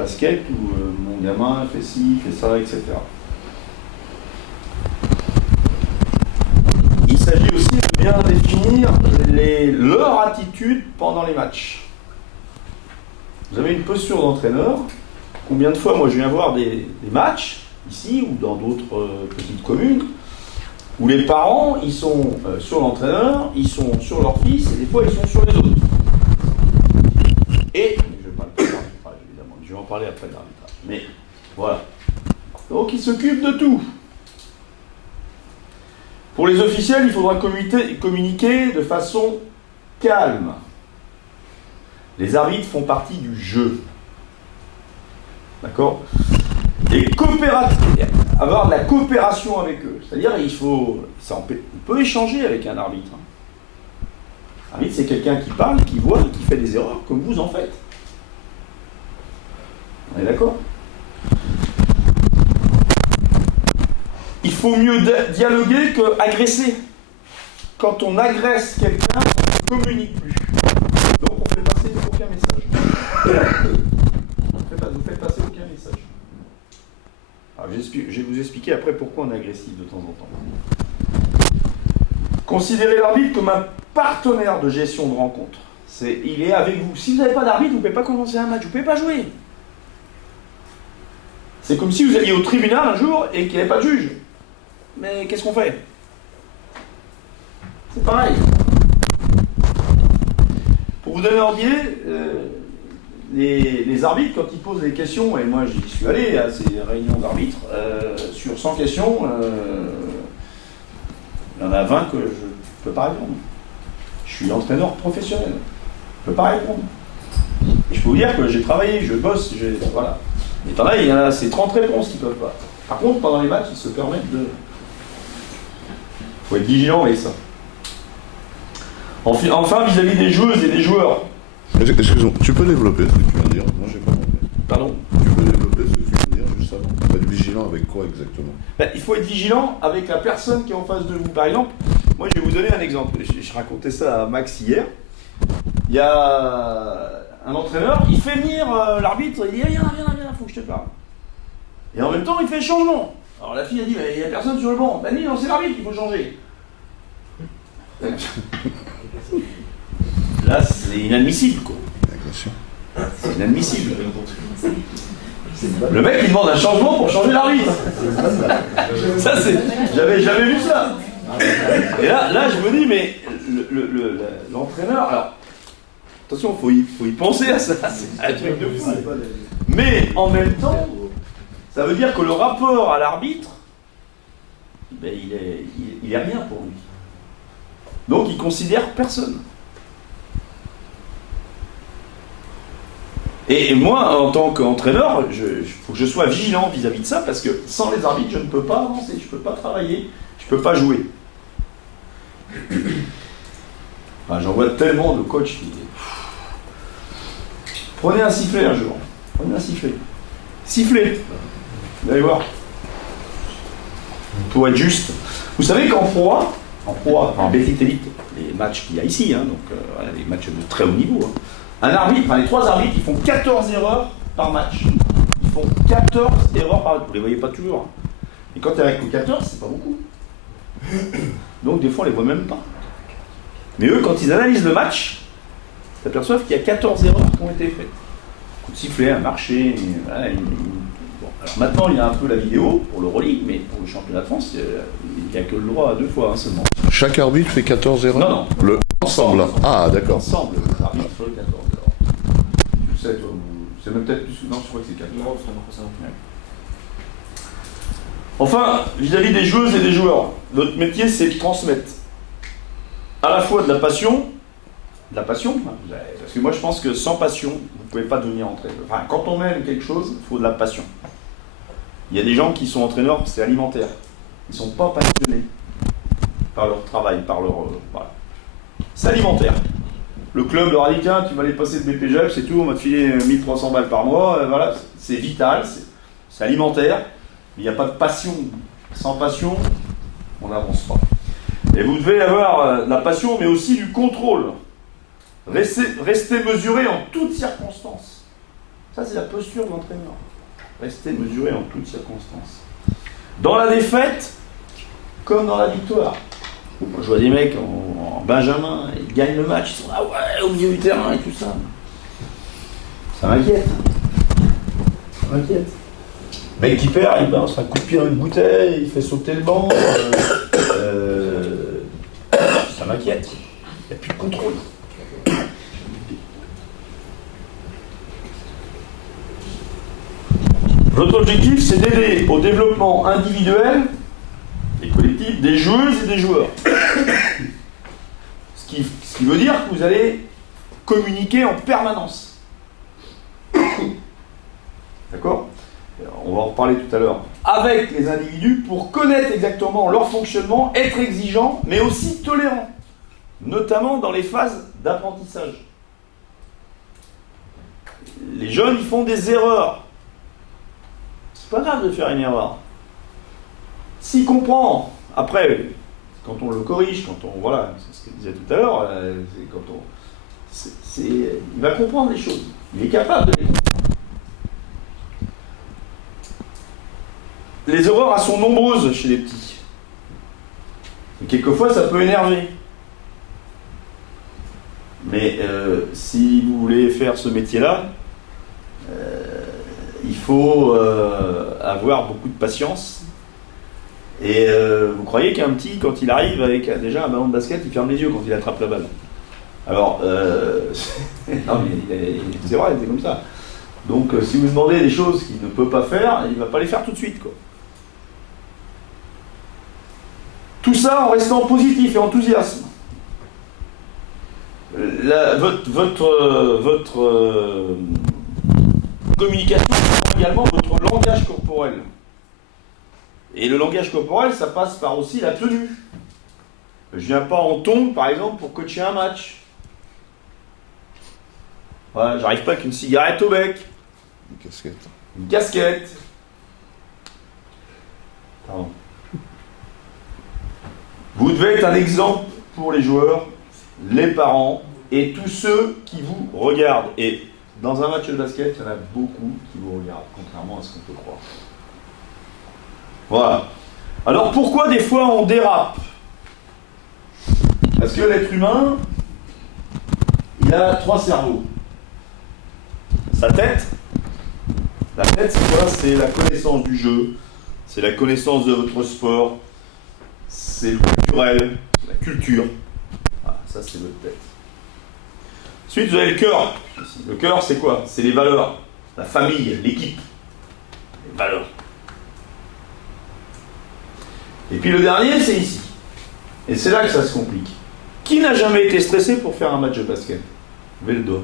basket où mon gamin fait ci, fait ça, etc. Il s'agit aussi de bien définir leur attitude pendant les matchs. Vous avez une posture d'entraîneur. Combien de fois, moi, je viens voir des matchs, ici ou dans d'autres petites communes, où les parents, ils sont sur l'entraîneur, ils sont sur leur fils, et des fois, ils sont sur les autres. Et, je ne parle pas d'arbitrage, évidemment, je vais en parler après de l'arbitrage. Mais, voilà. Donc, ils s'occupent de tout. Pour les officiels, il faudra communiquer de façon calme. Les arbitres font partie du jeu. D'accord ? Et avoir de la coopération avec eux. C'est-à-dire, on peut échanger avec un arbitre. Un arbitre, c'est quelqu'un qui parle, qui voit, qui fait des erreurs, comme vous en faites. On est d'accord ? Il faut mieux dialoguer qu'agresser. Quand on agresse quelqu'un, on ne communique plus. Donc on ne fait passer aucun message. Vous faites passer aucun message. Alors, je vais vous expliquer après pourquoi on est agressif de temps en temps. Considérez l'arbitre comme un partenaire de gestion de rencontre. Il est avec vous. Si vous n'avez pas d'arbitre, vous ne pouvez pas commencer un match, vous ne pouvez pas jouer. C'est comme si vous alliez au tribunal un jour et qu'il n'y avait pas de juge. Mais qu'est-ce qu'on fait ? C'est pareil. Pour vous donner un idée, les arbitres, quand ils posent des questions, et moi j'y suis allé à ces réunions d'arbitres, sur 100 questions, il y en a 20 que je ne peux pas répondre. Je suis entraîneur professionnel. Je ne peux pas répondre. Je peux vous dire que j'ai travaillé, je bosse, voilà. Et il y en a, c'est 30 réponses qu'ils ne peuvent pas. Par contre, pendant les matchs, ils se permettent de... Il faut être vigilant avec ça. Enfin, vis-à-vis des joueuses et des joueurs. Excuse-moi, tu peux développer ce que tu viens de dire ? Moi, j'ai pas compris. Pardon ? Tu peux développer ce que tu viens de dire juste avant ? Tu vas être vigilant avec quoi exactement ? Il faut être vigilant avec la personne qui est en face de vous. Par exemple, moi, je vais vous donner un exemple. Je racontais ça à Max hier. Il y a un entraîneur, il fait venir l'arbitre, il dit viens, faut que je te parle. Et en même temps, il fait changement. Alors la fille a dit il n'y a personne sur le banc. Ben non, c'est l'arbitre qu'il faut changer. Là, c'est inadmissible, quoi. C'est inadmissible. Le mec, il demande un changement pour changer l'arbitre. Ça, c'est... J'avais jamais vu ça. Et là, je me dis, mais l'entraîneur... Alors, attention, faut y penser à ça. C'est un truc de fou. Mais, en même temps, ça veut dire que le rapport à l'arbitre, ben, il est rien pour lui. Donc, il considère personne. Et moi, en tant qu'entraîneur, il faut que je sois vigilant vis-à-vis de ça, parce que sans les arbitres, je ne peux pas avancer, je ne peux pas travailler, je ne peux pas jouer. Enfin, j'en vois tellement de coachs qui... Prenez un sifflet un jour. Prenez un sifflet. Sifflez. Vous allez voir. Pour être juste. Vous savez qu'en Pro A, en Belgique Elite, les matchs qu'il y a ici, donc voilà, les matchs de très haut niveau, un arbitre, les 3 arbitres, ils font 14 erreurs par match. Ils font 14 erreurs par match. Vous ne les voyez pas toujours. Et quand tu es avec 14, c'est pas beaucoup. Donc des fois, on ne les voit même pas. Mais eux, quand ils analysent le match, ils s'aperçoivent qu'il y a 14 erreurs qui ont été faites. Un coup de sifflet, un marché. Voilà, bon. Alors maintenant, il y a un peu la vidéo pour l'Euroleague, mais pour le championnat de France, il n'y a que le droit à 2 fois seulement. Chaque arbitre fait 14 erreurs ? Non. Ensemble. Ah, d'accord. Ensemble, les arbitres font 14 erreurs. Tu le sais, toi, c'est même peut-être plus... Non, je crois que c'est 14. Non, c'est ça. Enfin, vis-à-vis des joueuses et des joueurs, notre métier, c'est de transmettre à la fois de la passion, parce que moi, je pense que sans passion, vous ne pouvez pas devenir entraîneur. Enfin, quand on aime quelque chose, il faut de la passion. Il y a des gens qui sont entraîneurs, c'est alimentaire. Ils ne sont pas passionnés par leur travail, par leur... voilà. C'est alimentaire. Le club leur a dit, tiens, tu vas aller passer le BPJEP, c'est tout, on va te filer 1300 balles par mois, voilà, c'est vital, c'est alimentaire, mais il n'y a pas de passion. Sans passion, on n'avance pas. Et vous devez avoir de la passion, mais aussi du contrôle. Restez mesuré en toutes circonstances. Ça, c'est la posture de l'entraîneur. Rester mesuré en toutes circonstances. Dans la défaite, comme dans la victoire. Moi, je vois des mecs en Benjamin, ils gagnent le match, ils sont là, ouais, au milieu du terrain et tout ça. Ça m'inquiète. Ça m'inquiète. Le mec qui perd, il balance un coup de pied dans une bouteille, il fait sauter le banc. Ça m'inquiète. Il n'y a plus de contrôle. Notre objectif, c'est d'aider au développement individuel et collectif des joueuses et des joueurs. Ce qui veut dire que vous allez communiquer en permanence. D'accord ? On va en reparler tout à l'heure. Avec les individus pour connaître exactement leur fonctionnement, être exigeant, mais aussi tolérant. Notamment dans les phases d'apprentissage. Les jeunes, ils font des erreurs. C'est pas grave de faire une erreur. S'il comprend, après, quand on le corrige, quand on... Voilà, c'est ce que je disais tout à l'heure, il va comprendre les choses. Il est capable de les comprendre. Les erreurs, elles sont nombreuses chez les petits. Et quelquefois, ça peut énerver. Mais si vous voulez faire ce métier-là, il faut avoir beaucoup de patience. Et vous croyez qu'un petit, quand il arrive avec déjà un ballon de basket, il ferme les yeux quand il attrape la balle. Alors, non, mais c'est vrai, c'est comme ça. Donc, si vous demandez des choses qu'il ne peut pas faire, il ne va pas les faire tout de suite, quoi. Tout ça en restant positif et enthousiasme. Votre communication, c'est également votre langage corporel. Et le langage corporel, ça passe par aussi la tenue. Je viens pas en tongs, par exemple, pour coacher un match. Voilà, j'arrive pas avec une cigarette au bec. Une casquette. Une casquette. Pardon. Vous devez être un exemple pour les joueurs, les parents et tous ceux qui vous regardent. Et dans un match de basket, il y en a beaucoup qui vous regardent, contrairement à ce qu'on peut croire. Voilà. Alors pourquoi des fois on dérape ? Parce que l'être humain, il a 3 cerveaux. Sa tête. La tête, c'est quoi ? C'est la connaissance du jeu, c'est la connaissance de votre sport, c'est le culturel, la culture. Voilà, ça c'est votre tête. Ensuite, vous avez le cœur. Le cœur, c'est quoi ? C'est les valeurs, la famille, l'équipe. Les valeurs. Et puis le dernier, c'est ici. Et c'est là que ça se complique. Qui n'a jamais été stressé pour faire un match de basket ? Levez le doigt.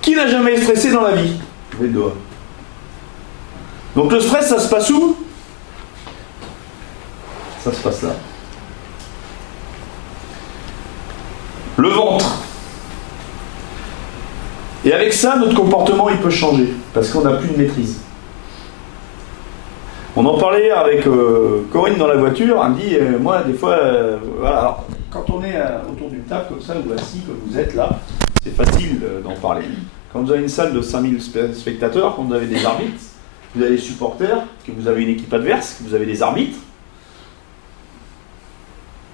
Qui n'a jamais été stressé dans la vie ? Levez le doigt. Donc le stress, ça se passe où ? Ça se passe là. Le ventre. Et avec ça, notre comportement, il peut changer. Parce qu'on n'a plus de maîtrise. On en parlait hier avec Corinne dans la voiture. Elle me dit, moi, des fois, voilà, alors, quand on est autour d'une table comme ça, ou assis, comme vous êtes là, c'est facile d'en parler. Quand vous avez une salle de 5000 spectateurs, quand vous avez des arbitres, vous avez des supporters, que vous avez une équipe adverse, que vous avez des arbitres.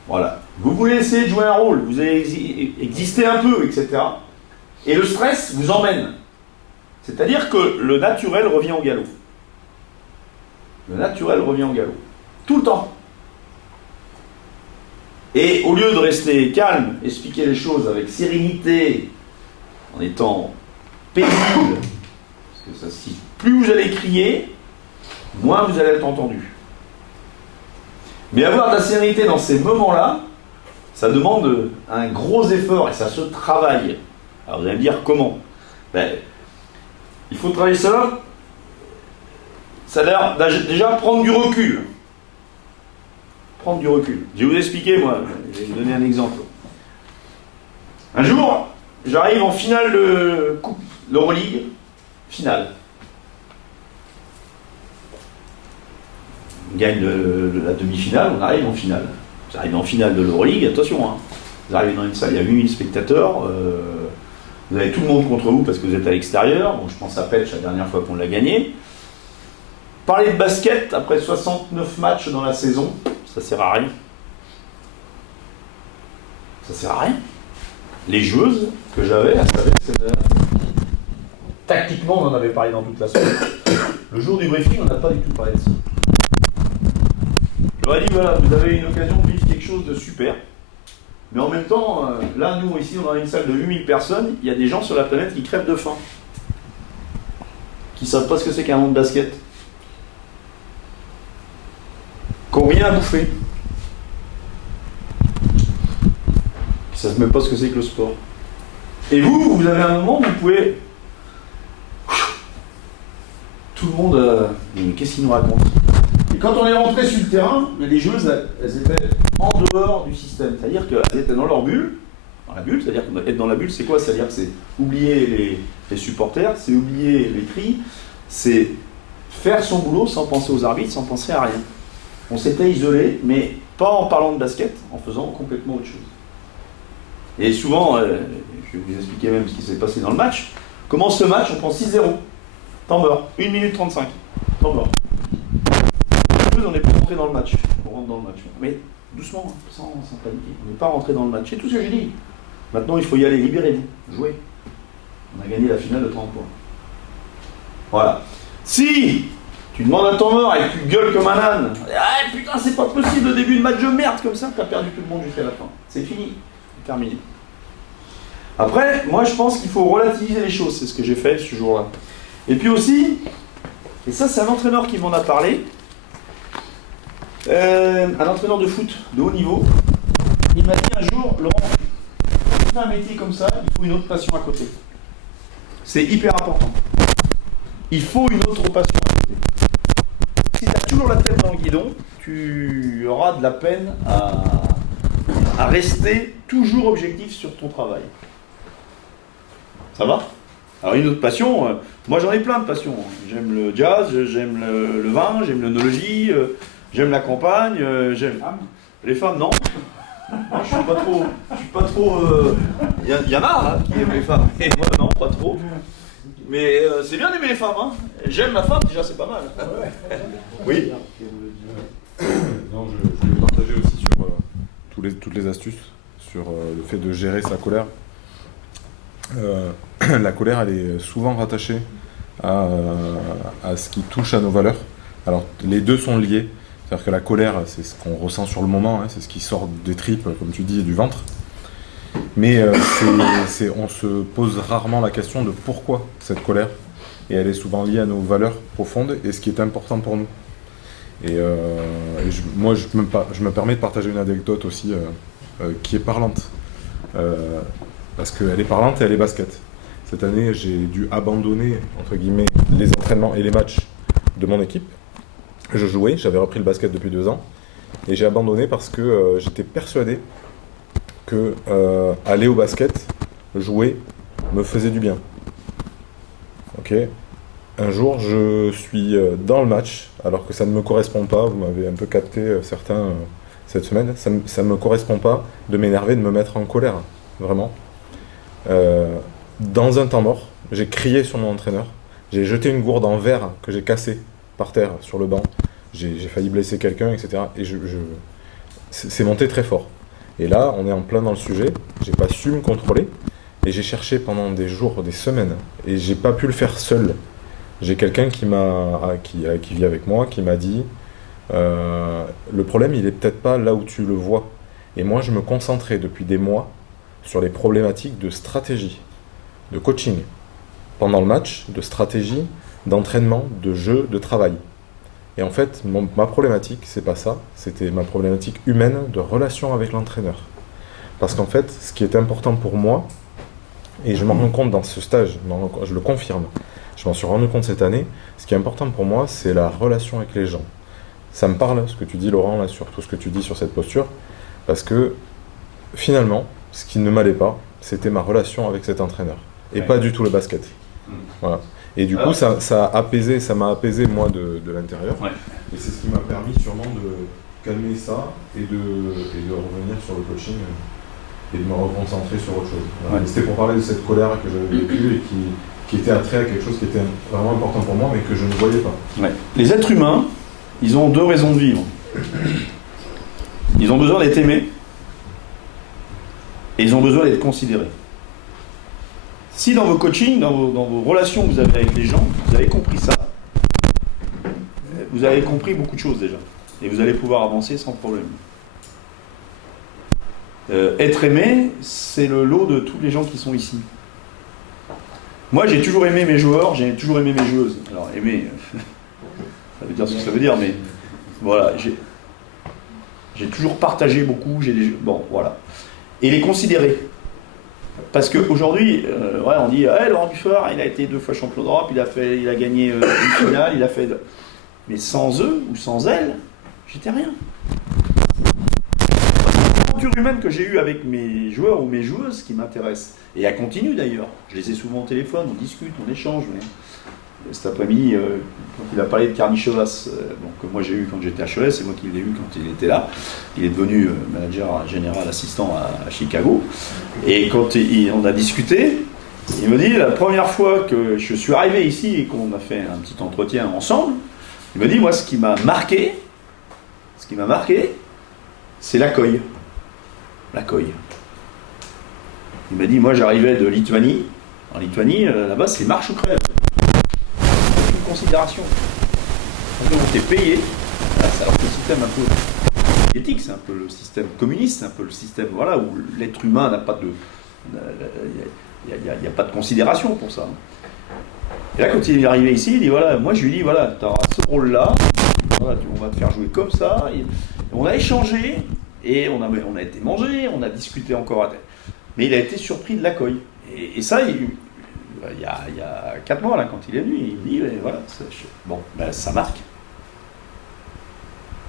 Voilà. Vous voulez essayer de jouer un rôle, vous allez exister un peu, etc. Et le stress vous emmène. C'est-à-dire que le naturel revient au galop. Le naturel revient au galop. Tout le temps. Et au lieu de rester calme, expliquer les choses avec sérénité, en étant paisible, parce que ça, si plus vous allez crier, moins vous allez être entendu. Mais avoir de la sérénité dans ces moments-là, ça demande un gros effort et ça se travaille. Alors vous allez me dire comment ? Il faut travailler ça. Ça a l'air déjà prendre du recul. Prendre du recul. Je vais vous expliquer, moi. Je vais vous donner un exemple. Un jour, j'arrive en finale de Coupe l'Euroleague, finale. On gagne la demi-finale, on arrive en finale. Vous arrivez en finale de l'Euroleague, attention, hein. Vous arrivez dans une salle, il y a 8000 spectateurs. Vous avez tout le monde contre vous parce que vous êtes à l'extérieur. Bon, je pense à Petch la dernière fois qu'on l'a gagné. Parler de basket après 69 matchs dans la saison, ça sert à rien. Ça sert à rien. Les joueuses que j'avais, elles savaient que c'était... Tactiquement, on en avait parlé dans toute la semaine. Le jour du briefing, on n'a pas du tout parlé de ça. Je leur ai dit, voilà, vous avez une occasion de vivre quelque chose de super. Mais en même temps, là, nous, ici, on a une salle de 8000 personnes, il y a des gens sur la planète qui crèvent de faim. Qui ne savent pas ce que c'est qu'un monde de basket. Qui n'ont rien à bouffer. Qui ne savent même pas ce que c'est que le sport. Et vous avez un moment où vous pouvez... Tout le monde... Mais qu'est-ce qu'il nous raconte? Et quand on est rentré sur le terrain, les joueuses, elles étaient en dehors du système. C'est-à-dire qu'elles étaient dans leur bulle. Dans la bulle, c'est-à-dire qu'être dans la bulle, c'est quoi? C'est-à-dire que c'est oublier les supporters, c'est oublier les cris, c'est faire son boulot sans penser aux arbitres, sans penser à rien. On s'était isolés, mais pas en parlant de basket, en faisant complètement autre chose. Et souvent, je vais vous expliquer même ce qui s'est passé dans le match. Commence le match, on prend 6-0. Temps mort. 1 minute 35. Temps mort. On n'est pas rentré dans le match. On rentre dans le match. Mais doucement, sans paniquer. On n'est pas rentré dans le match. C'est tout ce que j'ai dit. Maintenant, il faut y aller. Libérez-vous. Jouez. On a gagné la finale de 30 points. Voilà. Si tu demandes un temps mort et que tu gueules comme un âne, ah putain, c'est pas possible, le début de match de merde comme ça, t'as perdu tout le monde jusqu'à la fin. C'est fini. C'est terminé. Après, moi, je pense qu'il faut relativiser les choses. C'est ce que j'ai fait ce jour-là. Et puis aussi, et ça, c'est un entraîneur qui m'en a parlé. Un entraîneur de foot de haut niveau, il m'a dit un jour, Laurent, si tu fais un métier comme ça, il faut une autre passion à côté. C'est hyper important. Il faut une autre passion à côté. Si tu as toujours la tête dans le guidon, tu auras de la peine à rester toujours objectif sur ton travail. Ça va? Alors une autre passion, moi j'en ai plein de passions. J'aime le jazz, j'aime le vin, j'aime l'œnologie, j'aime la campagne, j'aime... Les femmes, non. Moi, je suis pas trop... Il y en a hein, qui aiment les femmes, et moi non, pas trop. Mais c'est bien d'aimer les femmes, hein. J'aime la femme, déjà c'est pas mal. Oui. Non, je voulais partager aussi sur toutes les astuces, sur le fait de gérer sa colère. La colère, elle est souvent rattachée à ce qui touche à nos valeurs. Alors, les deux sont liés. C'est-à-dire que la colère, c'est ce qu'on ressent sur le moment, hein, c'est ce qui sort des tripes, comme tu dis, et du ventre. Mais on se pose rarement la question de pourquoi cette colère. Et elle est souvent liée à nos valeurs profondes et ce qui est important pour nous. Moi, je me permets de partager une anecdote aussi qui est parlante. Parce qu'elle est parlante et elle est basket. Cette année, j'ai dû abandonner, entre guillemets, les entraînements et les matchs de mon équipe. Je jouais, j'avais repris le basket depuis 2 ans, et j'ai abandonné parce que j'étais persuadé que aller au basket, jouer, me faisait du bien. Ok. Un jour, je suis dans le match, alors que ça ne me correspond pas, vous m'avez un peu capté certains cette semaine, ça ne me correspond pas de m'énerver, de me mettre en colère, vraiment. Dans un temps mort, j'ai crié sur mon entraîneur, j'ai jeté une gourde en verre que j'ai cassée par terre sur le banc, j'ai failli blesser quelqu'un, etc. Et c'est monté très fort. Et là, on est en plein dans le sujet, j'ai pas su me contrôler, et j'ai cherché pendant des jours, des semaines, et j'ai pas pu le faire seul. J'ai quelqu'un qui vit avec moi, qui m'a dit le problème, il est peut-être pas là où tu le vois. Et moi, je me concentrais depuis des mois sur les problématiques de stratégie, de coaching, pendant le match, de stratégie, d'entraînement, de jeu, de travail. Et en fait, ma problématique, c'est pas ça, c'était ma problématique humaine de relation avec l'entraîneur. Parce qu'en fait, ce qui est important pour moi, et je m'en rends compte dans ce stage, je le confirme, je m'en suis rendu compte cette année, ce qui est important pour moi, c'est la relation avec les gens. Ça me parle, ce que tu dis, Laurent, là, sur tout ce que tu dis sur cette posture, parce que finalement, ce qui ne m'allait pas, c'était ma relation avec cet entraîneur, et pas du tout le basket. Voilà. Et du coup, ça m'a apaisé moi de l'intérieur. Ouais. Et c'est ce qui m'a permis sûrement de calmer ça et de revenir sur le coaching et de me reconcentrer sur autre chose. Ouais. C'était pour parler de cette colère que j'avais vécue et qui était attrait à quelque chose qui était vraiment important pour moi, mais que je ne voyais pas. Ouais. Les êtres humains, ils ont 2 raisons de vivre. Ils ont besoin d'être aimés et ils ont besoin d'être considérés. Si dans vos coachings, dans vos relations que vous avez avec les gens, vous avez compris ça, vous avez compris beaucoup de choses déjà. Et vous allez pouvoir avancer sans problème. Être aimé, c'est le lot de tous les gens qui sont ici. Moi, j'ai toujours aimé mes joueurs, j'ai toujours aimé mes joueuses. Alors, aimer, ça veut dire ce que ça veut dire, mais voilà, j'ai toujours partagé beaucoup, bon, voilà. Et les considérer. Parce qu'aujourd'hui, ouais, on dit hey, Laurent Buffard, il a été 2 fois champion d'Europe, il a gagné une finale, il a fait. Mais sans eux ou sans elles, j'étais rien. L'aventure humaine que j'ai eue avec mes joueurs ou mes joueuses qui m'intéresse, et elle continue d'ailleurs. Je les ai souvent au téléphone, on discute, on échange. Mais cet après-midi, quand il a parlé de Carnicholas, que moi j'ai eu quand j'étais à HES, c'est moi qui l'ai eu quand il était là. Il est devenu manager général assistant à Chicago. Et quand on a discuté, il me dit la première fois que je suis arrivé ici et qu'on a fait un petit entretien ensemble, il me dit moi ce qui m'a marqué, c'est l'accueil. L'accueil. Il m'a dit moi j'arrivais de Lituanie. En Lituanie, là-bas c'est marche ou crève. Aucune considération. On t'est payé. C'est alors que le système un peu éthique, c'est un peu le système communiste, c'est un peu le système voilà, où l'être humain n'a pas de. Il n'y a pas de considération pour ça. Et là, quand il est arrivé ici, il dit voilà, moi je lui dis voilà, tu auras ce rôle-là, voilà, on va te faire jouer comme ça. Et on a échangé, et on a été manger, on a discuté encore. Mais il a été surpris de l'accueil. Et ça, il y a 4 mois, là, quand il est venu, il me dit voilà, bon, ben, ça marque.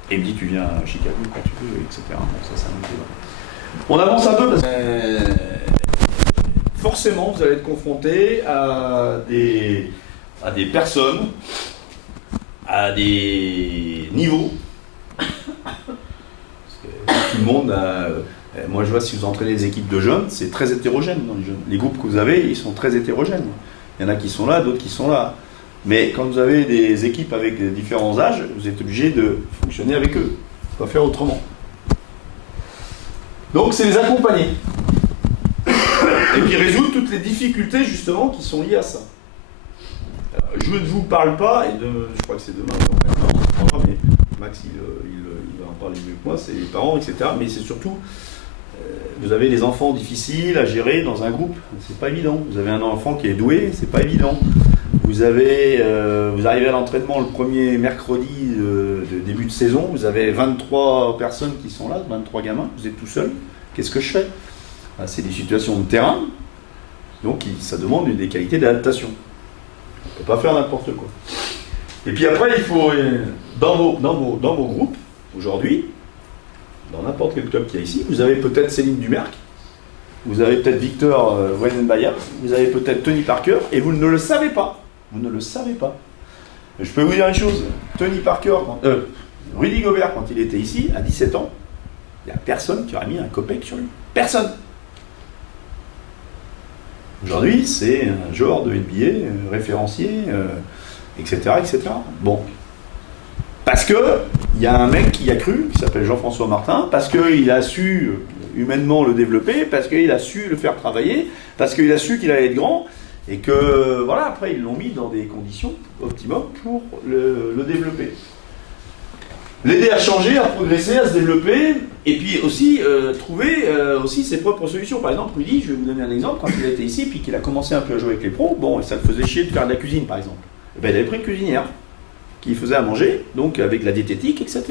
Et il me dit tu viens à Chicago quand tu veux, etc. Bon, ça me dit, on avance un peu parce que forcément vous allez être confronté à des personnes, à des niveaux. Parce que tout le monde moi je vois si vous entraînez les équipes de jeunes, c'est très hétérogène dans les jeunes. Les groupes que vous avez, ils sont très hétérogènes. Il y en a qui sont là, d'autres qui sont là. Mais quand vous avez des équipes avec des différents âges, vous êtes obligé de fonctionner avec eux. Pas faire autrement. Donc c'est les accompagner. Et puis résoudre toutes les difficultés justement qui sont liées à ça. Alors, je ne vous parle pas, et je crois que c'est demain, mais Max il va en parler mieux que moi, c'est les parents, etc. Mais c'est surtout, vous avez des enfants difficiles à gérer dans un groupe, c'est pas évident. Vous avez un enfant qui est doué, c'est pas évident. Vous arrivez à l'entraînement le premier mercredi de début de saison, vous avez 23 personnes qui sont là, 23 gamins, vous êtes tout seul. Qu'est-ce que je fais ? C'est des situations de terrain, donc ça demande des qualités d'adaptation. On ne peut pas faire n'importe quoi. Et puis après, il faut, dans vos groupes, aujourd'hui, dans n'importe quel club qu'il y a ici, vous avez peut-être Céline Dumerc, vous avez peut-être Victor Weizenbayer, vous avez peut-être Tony Parker, et vous ne le savez pas. Vous ne le savez pas. Je peux vous dire une chose, Tony Parker, Rudy Gobert, quand il était ici, à 17 ans, il n'y a personne qui aurait mis un copec sur lui. Personne. Aujourd'hui, c'est un joueur de NBA, référencié, etc., etc. Bon. Parce qu'il y a un mec qui y a cru, qui s'appelle Jean-François Martin, parce qu'il a su humainement le développer, parce qu'il a su le faire travailler, parce qu'il a su qu'il allait être grand, et que, voilà, après, ils l'ont mis dans des conditions optimum pour le développer. L'aider à changer, à progresser, à se développer, et puis aussi trouver aussi ses propres solutions. Par exemple, Rudy, je vais vous donner un exemple, quand il était ici, puis qu'il a commencé un peu à jouer avec les pros, bon, et ça le faisait chier de faire de la cuisine, par exemple. Et ben, il avait pris une cuisinière qui faisait à manger, donc avec la diététique, etc.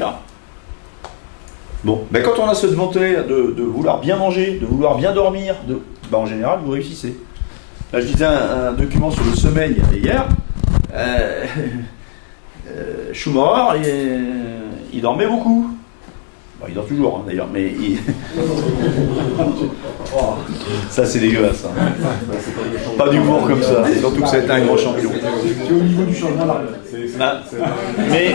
Bon, ben, quand on a ce volonté de vouloir bien manger, de vouloir bien dormir, ben, en général, vous réussissez. Là, je disais un document sur le sommeil hier. Schumacher, il dormait beaucoup. Bon, il dort toujours, hein, d'ailleurs, mais oh, ça, c'est dégueulasse. Hein. Pas d'humour comme ça, surtout que c'était un grand champion. C'est au niveau du changement là. Mais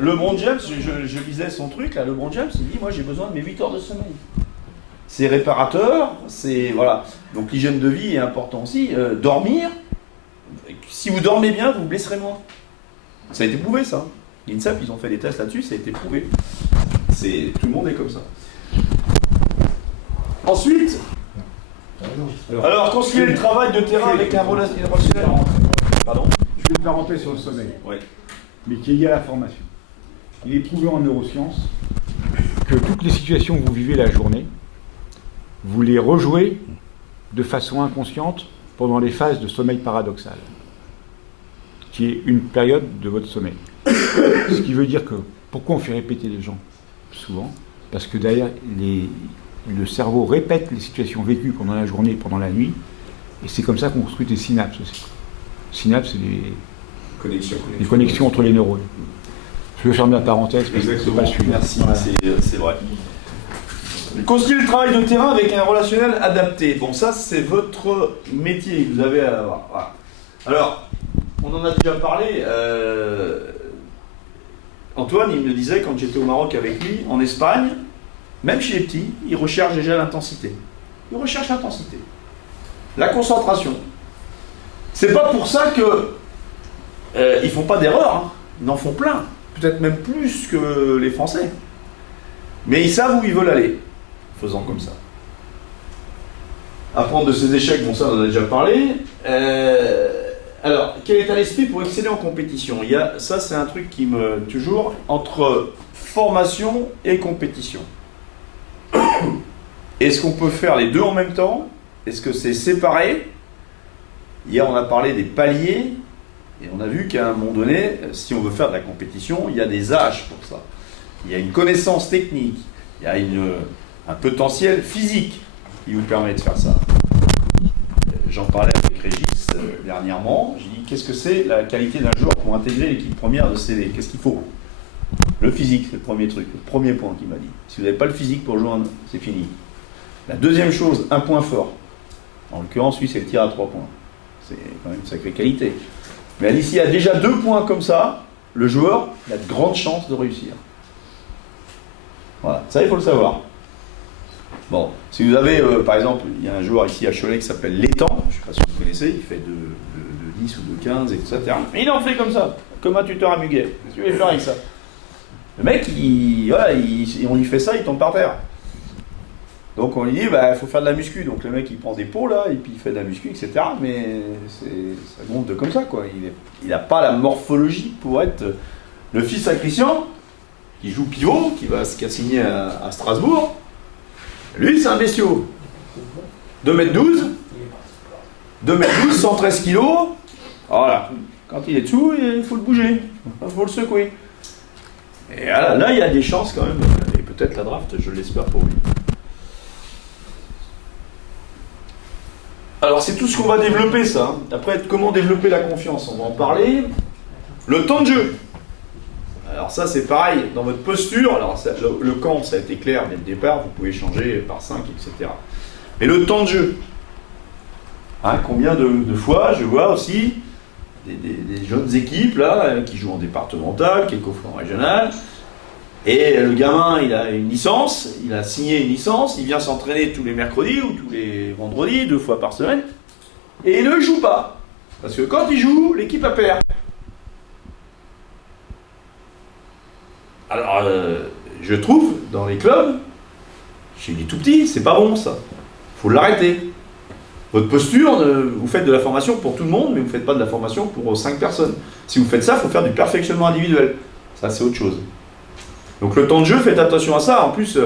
LeBron James, je lisais son truc, là, LeBron James, il dit, moi, j'ai besoin de mes 8 heures de sommeil. c'est réparateur, c'est voilà. Donc l'hygiène de vie est important aussi. Dormir, si vous dormez bien, vous blesserez moins. Ça a été prouvé ça. L'INSEP, ils ont fait des tests là-dessus, ça a été prouvé. Tout le monde est comme ça. Ensuite, alors concilier le travail de terrain avec un relationnel. Pardon. Je fais une parenthèse sur le sommeil, Ouais. mais qui est lié à la formation. Il est prouvé en neurosciences que toutes les situations que vous vivez la journée, vous les rejouez de façon inconsciente pendant les phases de sommeil paradoxal, qui est une période de votre sommeil. Ce qui veut dire que, pourquoi on fait répéter les gens souvent? Parce que derrière, le cerveau répète les situations vécues pendant la journée et pendant la nuit, et c'est comme ça qu'on construit des synapses aussi. Synapses, c'est les connexions entre les neurones. Je vais fermer la parenthèse parce que c'est pas le sujet. Merci, Voilà. c'est vrai. Concilier le travail de terrain avec un relationnel adapté. Bon, ça, c'est votre métier. Vous avez à avoir. Voilà. Alors, on en a déjà parlé. Antoine, il me le disait quand j'étais au Maroc avec lui, en Espagne, même chez les petits, ils recherchent déjà l'intensité. Ils recherchent l'intensité. La concentration. C'est pas pour ça que ils font pas d'erreurs. Hein. Ils en font plein. Peut-être même plus que les Français. Mais ils savent où ils veulent aller, faisant comme ça. Apprendre de ses échecs, bon ça on en a déjà parlé. Alors, quel état d'esprit pour exceller en compétition? Ça c'est un truc qui me... toujours, entre formation et compétition. Est-ce qu'on peut faire les deux en même temps? Est-ce que c'est séparé? Hier on a parlé des paliers. Et on a vu qu'à un moment donné, si on veut faire de la compétition, il y a des âges pour ça. Il y a une connaissance technique, il y a un potentiel physique qui vous permet de faire ça. J'en parlais avec Régis dernièrement. J'ai dit, qu'est-ce que c'est la qualité d'un joueur pour intégrer l'équipe première de CV? Qu'est-ce qu'il faut? Le physique, c'est le premier truc, le premier point qu'il m'a dit. Si vous n'avez pas le physique pour jouer, c'est fini. La deuxième chose, un point fort. En l'occurrence, lui, c'est le tir à 3 points. C'est quand même une sacrée qualité. Mais s'il y a déjà 2 points comme ça, le joueur il a de grandes chances de réussir. Voilà, ça il faut le savoir. Bon, si vous avez, par exemple, il y a un joueur ici à Cholet qui s'appelle Létang, je ne sais pas si vous connaissez, il fait de 10 ou de 15, etc. Mais il en fait comme ça, comme un tuteur à muguet. Qu'est-ce que tu veux faire avec ça? Le mec, on lui fait ça, il tombe par terre. Donc on lui dit, il faut faire de la muscu. Donc le mec, il prend des pots là, et puis il fait de la muscu, etc. Mais ça monte comme ça, quoi. Il n'a pas la morphologie pour être le fils à Christian, qui joue pivot, qui a signé à Strasbourg. Lui, c'est un bestiau. 2m12, 113 kg. Voilà. Quand il est dessous, il faut le bouger. Il faut le secouer. Et là, il y a des chances quand même. Et peut-être la draft, je l'espère pour lui. Alors c'est tout ce qu'on va développer ça. Après, comment développer la confiance, on va en parler. Le temps de jeu. Alors ça c'est pareil, dans votre posture, alors le camp ça a été clair dès le départ, vous pouvez changer par 5, etc. Mais le temps de jeu. Hein, combien de fois je vois aussi des jeunes équipes là, qui jouent en départemental, quelquefois en régional, et le gamin il a une licence, il a signé une licence, il vient s'entraîner tous les mercredis ou tous les vendredis, 2 fois par semaine, et il ne joue pas. Parce que quand il joue, l'équipe a perd. Alors, je trouve, dans les clubs, chez les tout petits, c'est pas bon ça. Faut l'arrêter. Votre posture, vous faites de la formation pour tout le monde, mais vous ne faites pas de la formation pour 5 personnes. Si vous faites ça, il faut faire du perfectionnement individuel. Ça, c'est autre chose. Donc le temps de jeu, faites attention à ça. En plus,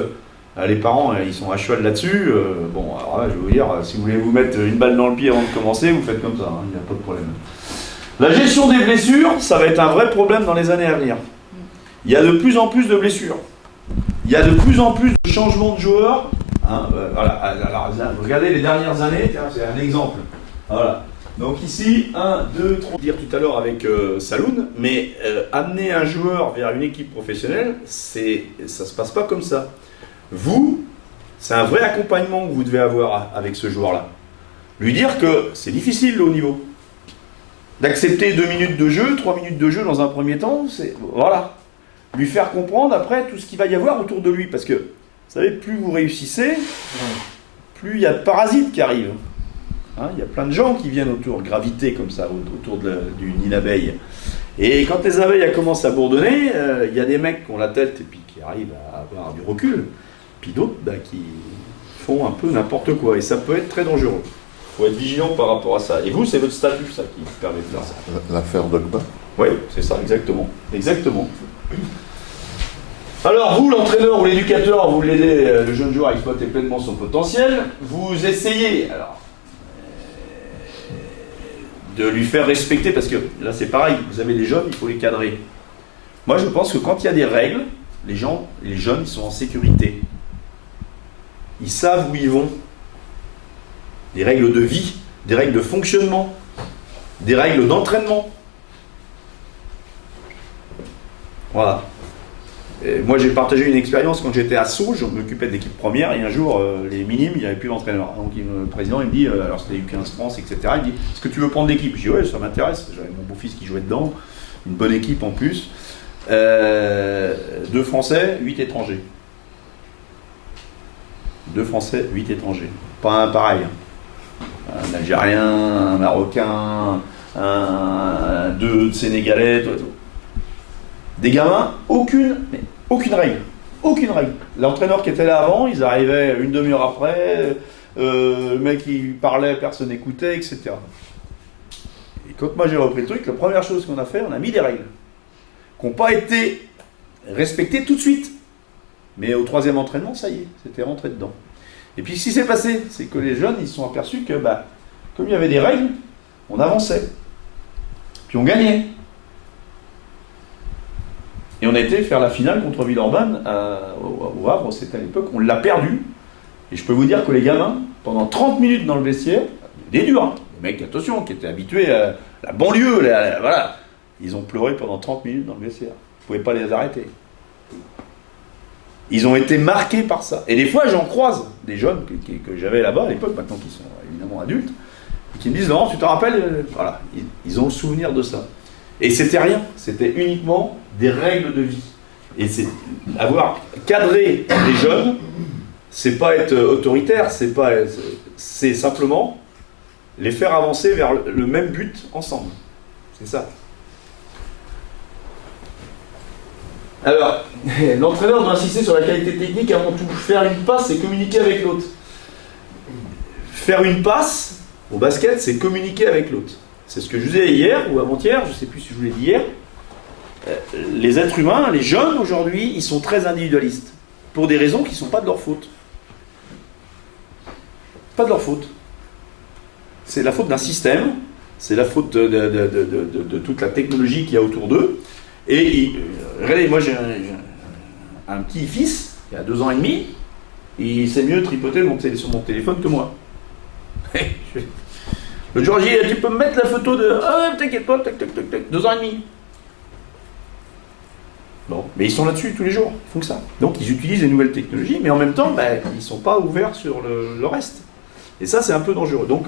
les parents, ils sont à cheval là-dessus. Bon, alors là, je vais vous dire, si vous voulez vous mettre une balle dans le pied avant de commencer, vous faites comme ça, il n'y a pas de problème. La gestion des blessures, ça va être un vrai problème dans les années à venir. Il y a de plus en plus de blessures. Il y a de plus en plus de changements de joueurs. Hein, voilà. Alors, regardez les dernières années, tiens, c'est un exemple. Voilà. Donc ici, 1, 2, 3, dire tout à l'heure avec Saloun, mais amener un joueur vers une équipe professionnelle, ça ne se passe pas comme ça. Vous, c'est un vrai accompagnement que vous devez avoir avec ce joueur-là. Lui dire que c'est difficile le haut niveau. D'accepter 2 minutes de jeu, 3 minutes de jeu dans un premier temps, c'est... Voilà. Lui faire comprendre après tout ce qu'il va y avoir autour de lui, parce que savez, plus vous réussissez, plus il y a de parasites qui arrivent. Hein, il y a plein de gens qui viennent autour, graviter comme ça, autour du nid d'abeilles. Et quand les abeilles elles commencent à bourdonner, il y a des mecs qui ont la tête et puis qui arrivent à avoir du recul, puis d'autres qui font un peu n'importe quoi. Et ça peut être très dangereux. Il faut être vigilant par rapport à ça. Et vous, c'est votre statut, ça, qui vous permet de faire ça. L'affaire Dogba. Oui, c'est ça, exactement. Exactement. Alors, vous, l'entraîneur ou l'éducateur, vous l'aidez le jeune joueur à exploiter pleinement son potentiel. Vous essayez, de lui faire respecter, parce que là, c'est pareil, vous avez des jeunes, il faut les cadrer. Moi, je pense que quand il y a des règles, les jeunes, ils sont en sécurité. Ils savent où ils vont. Des règles de vie, des règles de fonctionnement, des règles d'entraînement. Voilà. Et moi, j'ai partagé une expérience quand j'étais à Sceaux, je m'occupais de l'équipe première, et un jour, les minimes, il n'y avait plus d'entraîneur. Donc le président, il me dit, alors c'était U15 France, etc., il me dit, est-ce que tu veux prendre l'équipe? Je dis, ouais, ça m'intéresse, j'avais mon beau-fils qui jouait dedans, une bonne équipe en plus. 2 Français, 8 étrangers. 2 Français, 8 étrangers. Pas un pareil. Un Algérien, un Marocain, deux Sénégalais, tout. Des gamins, aucune règle. Aucune règle. L'entraîneur qui était là avant, ils arrivaient une demi-heure après, le mec il parlait, personne n'écoutait, etc. Et quand moi j'ai repris le truc, la première chose qu'on a fait, on a mis des règles qui n'ont pas été respectées tout de suite. Mais au 3e entraînement, ça y est, c'était rentré dedans. Et puis ce qui s'est passé, c'est que les jeunes, ils se sont aperçus que, comme il y avait des règles, on avançait. Puis on gagnait. Et on a été faire la finale contre Villeurbanne au Havre, c'était à l'époque, on l'a perdu. Et je peux vous dire que les gamins, pendant 30 minutes dans le vestiaire, des durs, hein, les mecs, attention, qui étaient habitués à la banlieue, voilà, ils ont pleuré pendant 30 minutes dans le vestiaire. Vous ne pouvez pas les arrêter. Ils ont été marqués par ça. Et des fois, j'en croise des jeunes que j'avais là-bas à l'époque, maintenant qu'ils sont évidemment adultes, et qui me disent, Laurent, tu te rappelles? Voilà, ils ont le souvenir de ça. Et c'était rien, c'était uniquement des règles de vie. Et avoir cadré les jeunes, c'est pas être autoritaire, c'est simplement les faire avancer vers le même but ensemble. C'est ça. Alors, l'entraîneur doit insister sur la qualité technique avant tout. Faire une passe, c'est communiquer avec l'autre. Faire une passe, au basket, c'est communiquer avec l'autre. C'est ce que je vous disais hier ou avant-hier, je ne sais plus si je vous l'ai dit hier. Les êtres humains, les jeunes aujourd'hui, ils sont très individualistes. Pour des raisons qui ne sont pas de leur faute. Pas de leur faute. C'est la faute d'un système, c'est la faute de toute la technologie qu'il y a autour d'eux. Et regardez, moi j'ai un petit-fils, il y a 2 ans et demi, il sait mieux tripoter sur mon téléphone que moi. Le jour, j'ai dit, tu peux me mettre la photo de... Ah, t'inquiète pas, tac, tac, tac, tac, 2 ans et demi. Bon, mais ils sont là-dessus tous les jours, ils font que ça. Donc ils utilisent les nouvelles technologies, mais en même temps, ils ne sont pas ouverts sur le reste. Et ça, c'est un peu dangereux. Donc,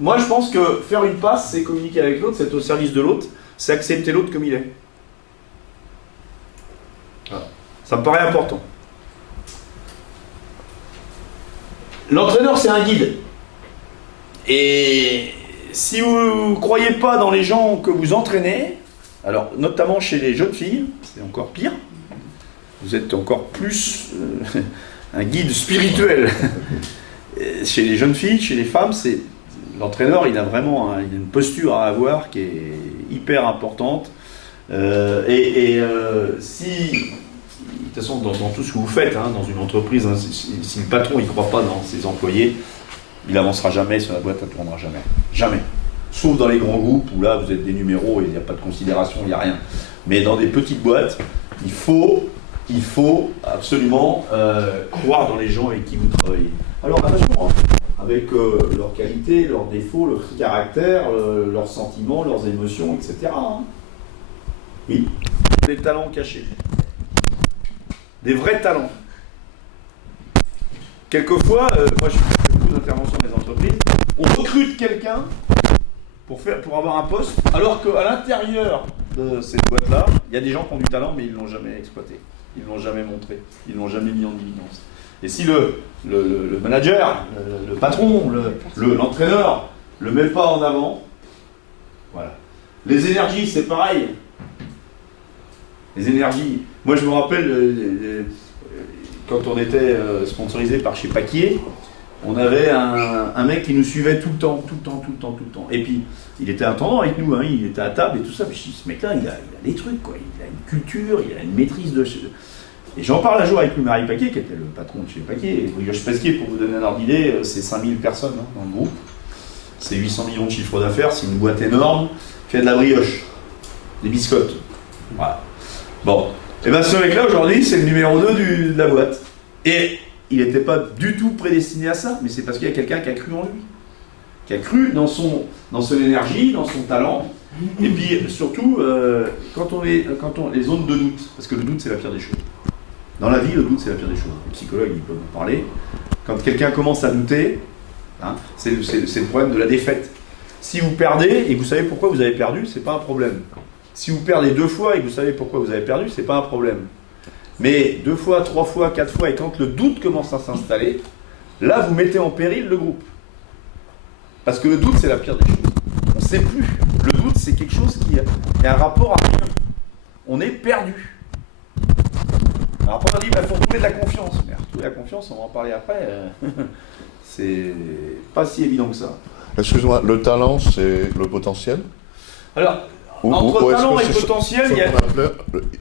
moi, je pense que faire une passe, c'est communiquer avec l'autre, c'est être au service de l'autre, c'est accepter l'autre comme il est. Voilà. Ça me paraît important. L'entraîneur, c'est un guide. Et si vous ne croyez pas dans les gens que vous entraînez, alors notamment chez les jeunes filles, c'est encore pire. Vous êtes encore plus un guide spirituel. Chez les jeunes filles, chez les femmes, l'entraîneur, il a vraiment une posture à avoir qui est hyper importante. Si, de toute façon, dans tout ce que vous faites, dans une entreprise, si le patron ne croit pas dans ses employés, il n'avancera jamais sur la boîte, elle ne tournera jamais. Jamais. Sauf dans les grands groupes où là, vous êtes des numéros et il n'y a pas de considération, il n'y a rien. Mais dans des petites boîtes, il faut absolument croire dans les gens avec qui vous travaillez. Alors attention, avec leurs qualités, leurs défauts, leur caractère, leurs sentiments, leurs émotions, etc. Oui, des talents cachés. Des vrais talents. Quelquefois, moi je fais beaucoup d'interventions dans les entreprises, on recrute quelqu'un pour avoir un poste, alors qu'à l'intérieur de cette boîte-là, il y a des gens qui ont du talent, mais ils ne l'ont jamais exploité. Ils ne l'ont jamais montré. Ils ne l'ont jamais mis en évidence. Et si le manager, le patron, l'entraîneur ne le met pas en avant, voilà. Les énergies, c'est pareil. Les énergies. Moi, je me rappelle, quand on était sponsorisé par chez Paquier, on avait un mec qui nous suivait tout le temps. Et puis, il était intendant avec nous, hein, il était à table et tout ça. Puis je dis, ce mec-là, il a des trucs, quoi. Il a une culture, il a une maîtrise de... Et j'en parle un jour avec Louis-Marie Paquier, qui était le patron de chez Paquier. Et Brioche Pesquier, pour vous donner un ordre d'idée, c'est 5000 personnes hein, dans le groupe. C'est 800 millions de chiffre d'affaires, c'est une boîte énorme, qui fait de la brioche, des biscottes. Voilà. Bon. Et bien ce mec-là, aujourd'hui, c'est le numéro 2 de la boîte. Et il n'était pas du tout prédestiné à ça, mais c'est parce qu'il y a quelqu'un qui a cru en lui. Qui a cru dans son énergie, dans son talent. Et puis surtout, les zones de doute, parce que le doute c'est la pire des choses. Dans la vie, le doute c'est la pire des choses. Les psychologues ils peuvent en parler. Quand quelqu'un commence à douter, hein, c'est le problème de la défaite. Si vous perdez et que vous savez pourquoi vous avez perdu, c'est pas un problème. Si vous perdez 2 fois et que vous savez pourquoi vous avez perdu, c'est pas un problème. Mais 2 fois, 3 fois, 4 fois, et quand le doute commence à s'installer, là vous mettez en péril le groupe. Parce que le doute c'est la pire des choses. On ne sait plus. Le doute c'est quelque chose qui a un rapport à rien. On est perdu. Alors après on dit, il faut retrouver de la confiance. Mais retrouver la confiance, on va en parler après, c'est pas si évident que ça. Excuse-moi, le talent c'est le potentiel? Alors, entre talent et potentiel,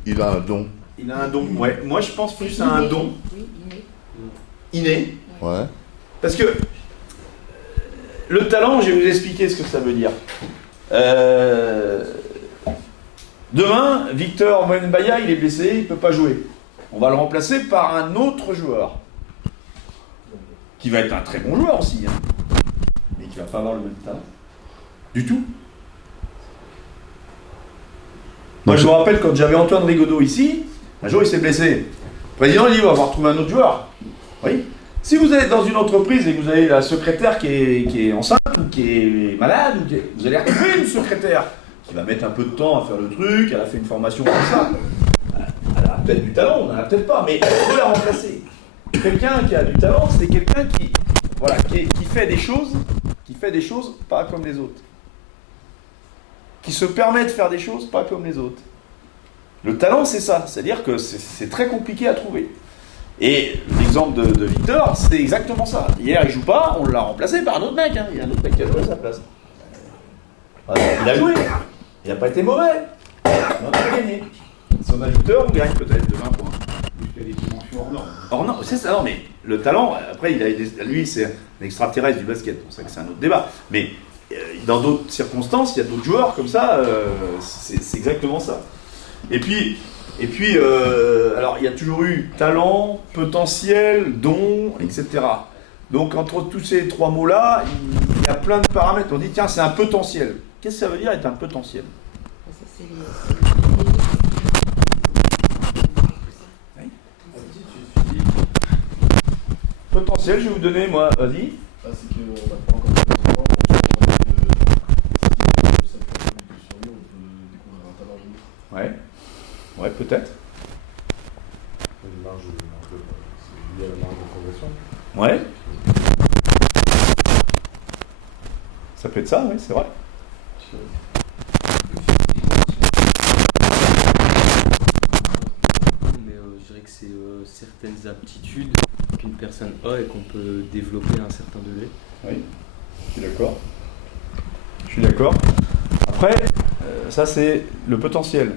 il a un don. Il a un don, ouais. Moi je pense plus à un don. Oui, Inné. Ouais. Parce que le talent, je vais vous expliquer ce que ça veut dire. Demain, Victor Mwenbaya, il est blessé, il ne peut pas jouer. On va le remplacer par un autre joueur. Qui va être un très bon joueur aussi. Hein, mais qui ne va pas avoir le même talent. Du tout. Moi, je me rappelle quand j'avais Antoine Rigaudot ici, un jour il s'est blessé. Le président il dit, on va retrouver un autre joueur. Oui. Si vous êtes dans une entreprise et que vous avez la secrétaire qui est enceinte ou qui est malade, vous allez retrouver une secrétaire qui va mettre un peu de temps à faire le truc, elle a fait une formation comme ça. Elle a peut-être du talent, on n'en a peut-être pas, mais on peut la remplacer. Quelqu'un qui a du talent, c'est quelqu'un qui fait des choses pas comme les autres. Qui se permet de faire des choses pas comme les autres. Le talent, c'est ça. C'est-à-dire que c'est très compliqué à trouver. Et l'exemple de Victor, c'est exactement ça. Hier, il joue pas, on l'a remplacé par un autre mec. Hein. Il y a un autre mec qui a joué à sa place. Il a joué. Il n'a pas été mauvais. On a gagné. Si on a Victor, on gagne peut-être de 20 points. Il y a des dimensions hors normes. Or non, c'est ça, non, mais le talent, après, lui, c'est un extraterrestre du basket. C'est pour ça que c'est un autre débat. Mais dans d'autres circonstances, il y a d'autres joueurs comme ça, c'est exactement ça. Et puis alors il y a toujours eu talent, potentiel, don, etc. Donc entre tous ces 3 mots-là, il y a plein de paramètres. On dit tiens, c'est un potentiel. Qu'est-ce que ça veut dire être un potentiel? Ça, c'est Potentiel, je vais vous donner, moi, vas-y. C'est qu'on n'a pas encore fait le sport, si cette possibilité sur lui, on peut découvrir un talent de nous. Ouais, peut-être. Il y a la marge de progression. Ouais. Ça peut être ça, oui, c'est vrai. Mais je dirais que c'est certaines aptitudes qu'une personne a et qu'on peut développer à un certain degré. Oui, je suis d'accord. Après, ça c'est le potentiel.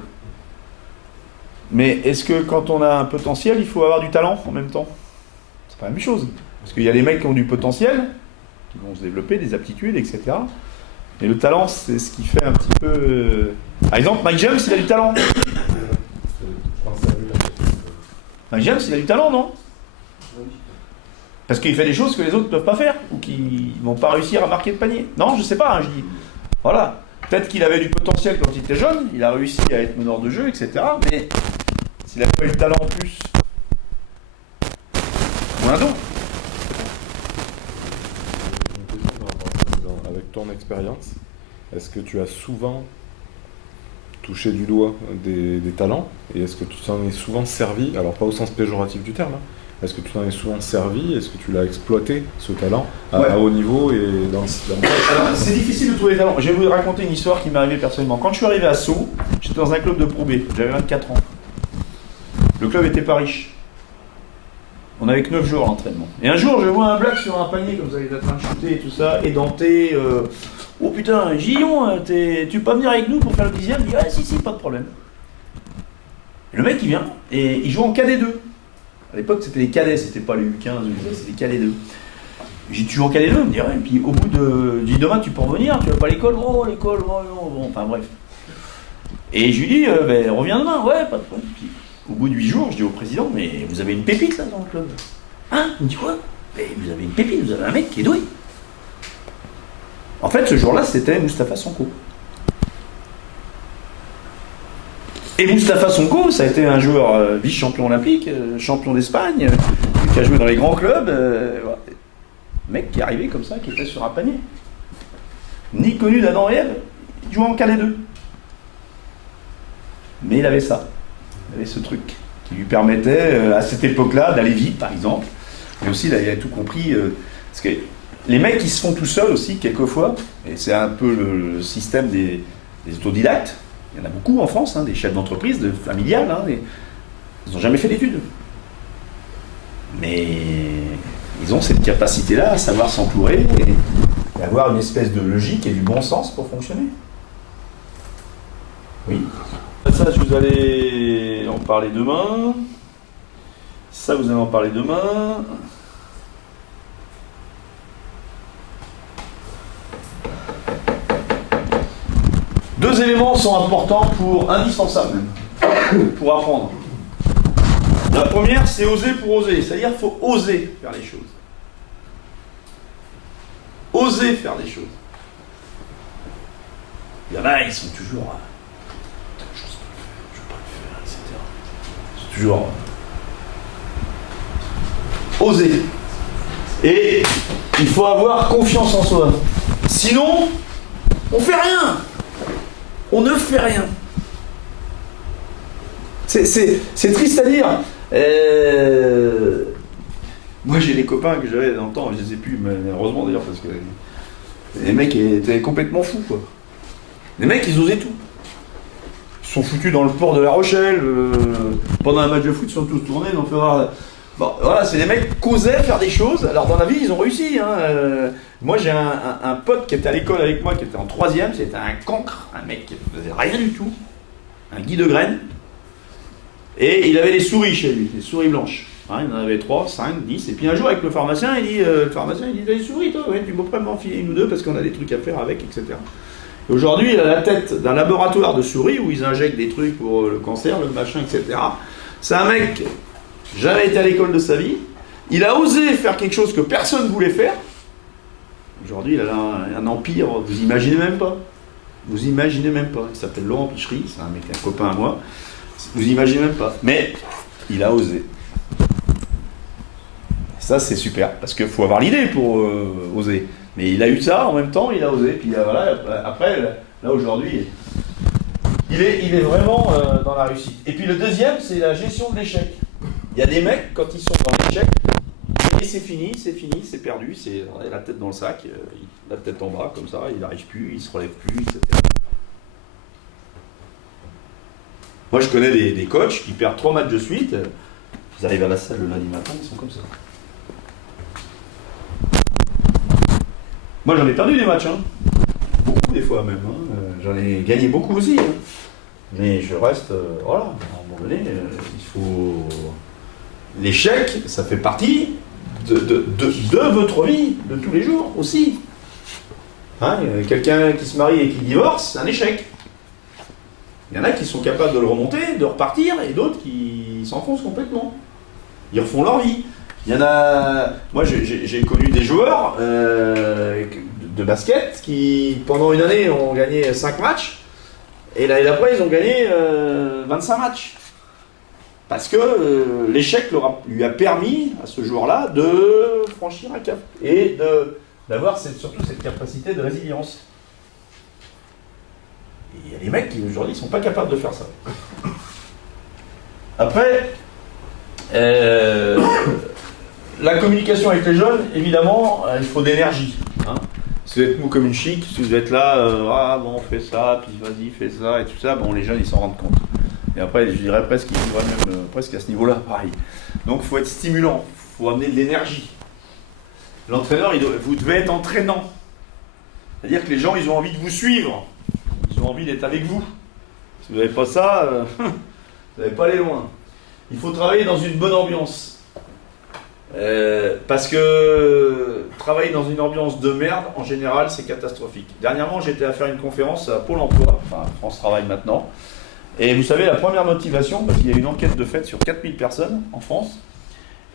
Mais est-ce que quand on a un potentiel, il faut avoir du talent en même temps? C'est pas la même chose. Parce qu'il y a des mecs qui ont du potentiel, qui vont se développer, des aptitudes, etc. Mais le talent, c'est ce qui fait un petit peu... Par exemple, Mike James, il a du talent. Mike James, il a du talent, non? Parce qu'il fait des choses que les autres ne peuvent pas faire, ou qui ne vont pas réussir à marquer de panier. Non, je sais pas, hein, je dis. Voilà. Peut-être qu'il avait du potentiel quand il était jeune, il a réussi à être meneur de jeu, etc. Mais s'il n'avait pas eu le talent en plus, ou un don. Une question par rapport à ça, avec ton expérience, est-ce que tu as souvent touché du doigt des talents, et est-ce que tu t'en es souvent servi, alors pas au sens péjoratif du terme, hein, est-ce que tu t'en es souvent servi, est-ce que tu l'as exploité, ce talent, à haut niveau et dans Alors, c'est difficile de trouver des talents. Je vais vous raconter une histoire qui m'est arrivée personnellement. Quand je suis arrivé à Sceaux, j'étais dans un club de Pro B, j'avais 24 ans. Le club était pas riche. On avait que 9 jours d'entraînement. Et un jour, je vois un black sur un panier, comme ça, il est en train de shooter et tout ça, édenté. Oh putain, Gillon, tu peux pas venir avec nous pour faire le 10e? Il dit, ouais, si, pas de problème. Et le mec, il vient, et il joue en KD2. À l'époque, c'était les cadets, c'était pas les U15, c'était les KD2. J'ai dit, tu joues en KD2? Il me dit, ouais, et puis au bout de. Je dis, demain, tu peux revenir, tu vas pas à l'école? Oh, l'école, oh, non, bon, enfin bref. Et je lui dis, ben, reviens demain, ouais, pas de problème. Puis, au bout de 8 jours, je dis au président, mais vous avez une pépite là dans le club. Hein? Il me dit quoi? Mais vous avez une pépite, vous avez un mec qui est doué. En fait, ce jour-là, c'était Moustapha Sonko. Et Moustapha Sonko, ça a été un joueur vice-champion olympique, champion d'Espagne, qui a joué dans les grands clubs. Voilà. Mec qui est arrivé comme ça, qui était sur un panier. Ni connu d'Adam et Ève, il jouait en KD2. Mais il avait ça. Il avait ce truc qui lui permettait, à cette époque-là, d'aller vite, par exemple. Mais aussi, il avait tout compris. Parce que les mecs, ils se font tout seuls aussi, quelquefois. Et c'est un peu le système des autodidactes. Il y en a beaucoup en France, hein, des chefs d'entreprise, familiales. Hein, ils n'ont jamais fait d'études. Mais ils ont cette capacité-là à savoir s'entourer et avoir une espèce de logique et du bon sens pour fonctionner. Oui. Ça, vous allez en parler demain. Ça, vous allez en parler demain. Deux éléments sont importants indispensables même, pour apprendre. La première, c'est oser pour oser. C'est-à-dire qu'il faut oser faire les choses. Oser faire des choses. Il y en a, ils sont toujours... Toujours oser. Et il faut avoir confiance en soi. Sinon, on fait rien. On ne fait rien. C'est triste à dire. Moi, j'ai des copains que j'avais dans le temps, je les ai plus, mais heureusement d'ailleurs, parce que les mecs étaient complètement fous, quoi. Les mecs, ils osaient tout. Sont foutus dans le port de La Rochelle, pendant un match de foot, ils sont tous tournés, donc bon, voilà, c'est des mecs qui osaient faire des choses. Alors dans la vie, ils ont réussi. Hein. Moi, j'ai un pote qui était à l'école avec moi, qui était en 3e, c'était un cancre, un mec qui ne faisait rien du tout, un Guy de Graine, et il avait des souris chez lui, des souris blanches. Hein, il en avait 3, 5, 10, et puis un jour avec le pharmacien, il dit, t'as des souris toi? Ouais, tu peux pas m'en filer une ou deux parce qu'on a des trucs à faire avec, etc. Aujourd'hui, il a la tête d'un laboratoire de souris où ils injectent des trucs pour le cancer, le machin, etc. C'est un mec jamais été à l'école de sa vie. Il a osé faire quelque chose que personne ne voulait faire. Aujourd'hui, il a un empire, vous imaginez même pas. Vous imaginez même pas. Il s'appelle Laurent Pichery, c'est un mec, un copain à moi. Vous imaginez même pas. Mais il a osé. Ça, c'est super, parce qu'il faut avoir l'idée pour oser. Mais il a eu ça, en même temps, il a osé. Puis voilà, après, là aujourd'hui, il est vraiment dans la réussite. Et puis le deuxième, c'est la gestion de l'échec. Il y a des mecs, quand ils sont dans l'échec, et c'est fini, c'est perdu, c'est la tête dans le sac, la tête en bas, comme ça, il n'arrive plus, il se relève plus, etc. Moi, je connais des coachs qui perdent 3 matchs de suite. Ils arrivent à la salle le lundi matin, ils sont comme ça. Moi, j'en ai perdu des matchs, hein. Beaucoup des fois même. Hein. J'en ai gagné beaucoup aussi. Hein. Mais je reste, voilà, à un moment donné, il faut... L'échec, ça fait partie de votre vie, de tous les jours aussi. Hein, quelqu'un qui se marie et qui divorce, c'est un échec. Il y en a qui sont capables de le remonter, de repartir, et d'autres qui s'enfoncent complètement. Ils refont leur vie. Il y en a... Moi, j'ai connu des joueurs de basket qui, pendant une année, ont gagné 5 matchs, et l'année d'après, ils ont gagné 25 matchs. Parce que l'échec lui a permis, à ce joueur-là, de franchir un cap. Et d'avoir surtout cette capacité de résilience. Il y a des mecs qui aujourd'hui ne sont pas capables de faire ça. Après, la communication avec les jeunes, évidemment, il faut d'énergie. Hein. Si vous êtes mou comme une chic, si vous êtes là, ah bon, on fait ça, puis vas-y, fais ça, et tout ça, bon, les jeunes, ils s'en rendent compte. Et après, je dirais presque qu'ils vivraient même presque à ce niveau-là, pareil. Donc, il faut être stimulant, il faut amener de l'énergie. L'entraîneur, vous devez être entraînant. C'est-à-dire que les gens, ils ont envie de vous suivre. Ils ont envie d'être avec vous. Si vous n'avez pas ça, vous n'allez pas aller loin. Il faut travailler dans une bonne ambiance. Parce que travailler dans une ambiance de merde, en général, c'est catastrophique. Dernièrement, j'étais à faire une conférence à Pôle emploi, enfin France Travail maintenant. Et vous savez, la première motivation, parce qu'il y a une enquête de fait sur 4000 personnes en France,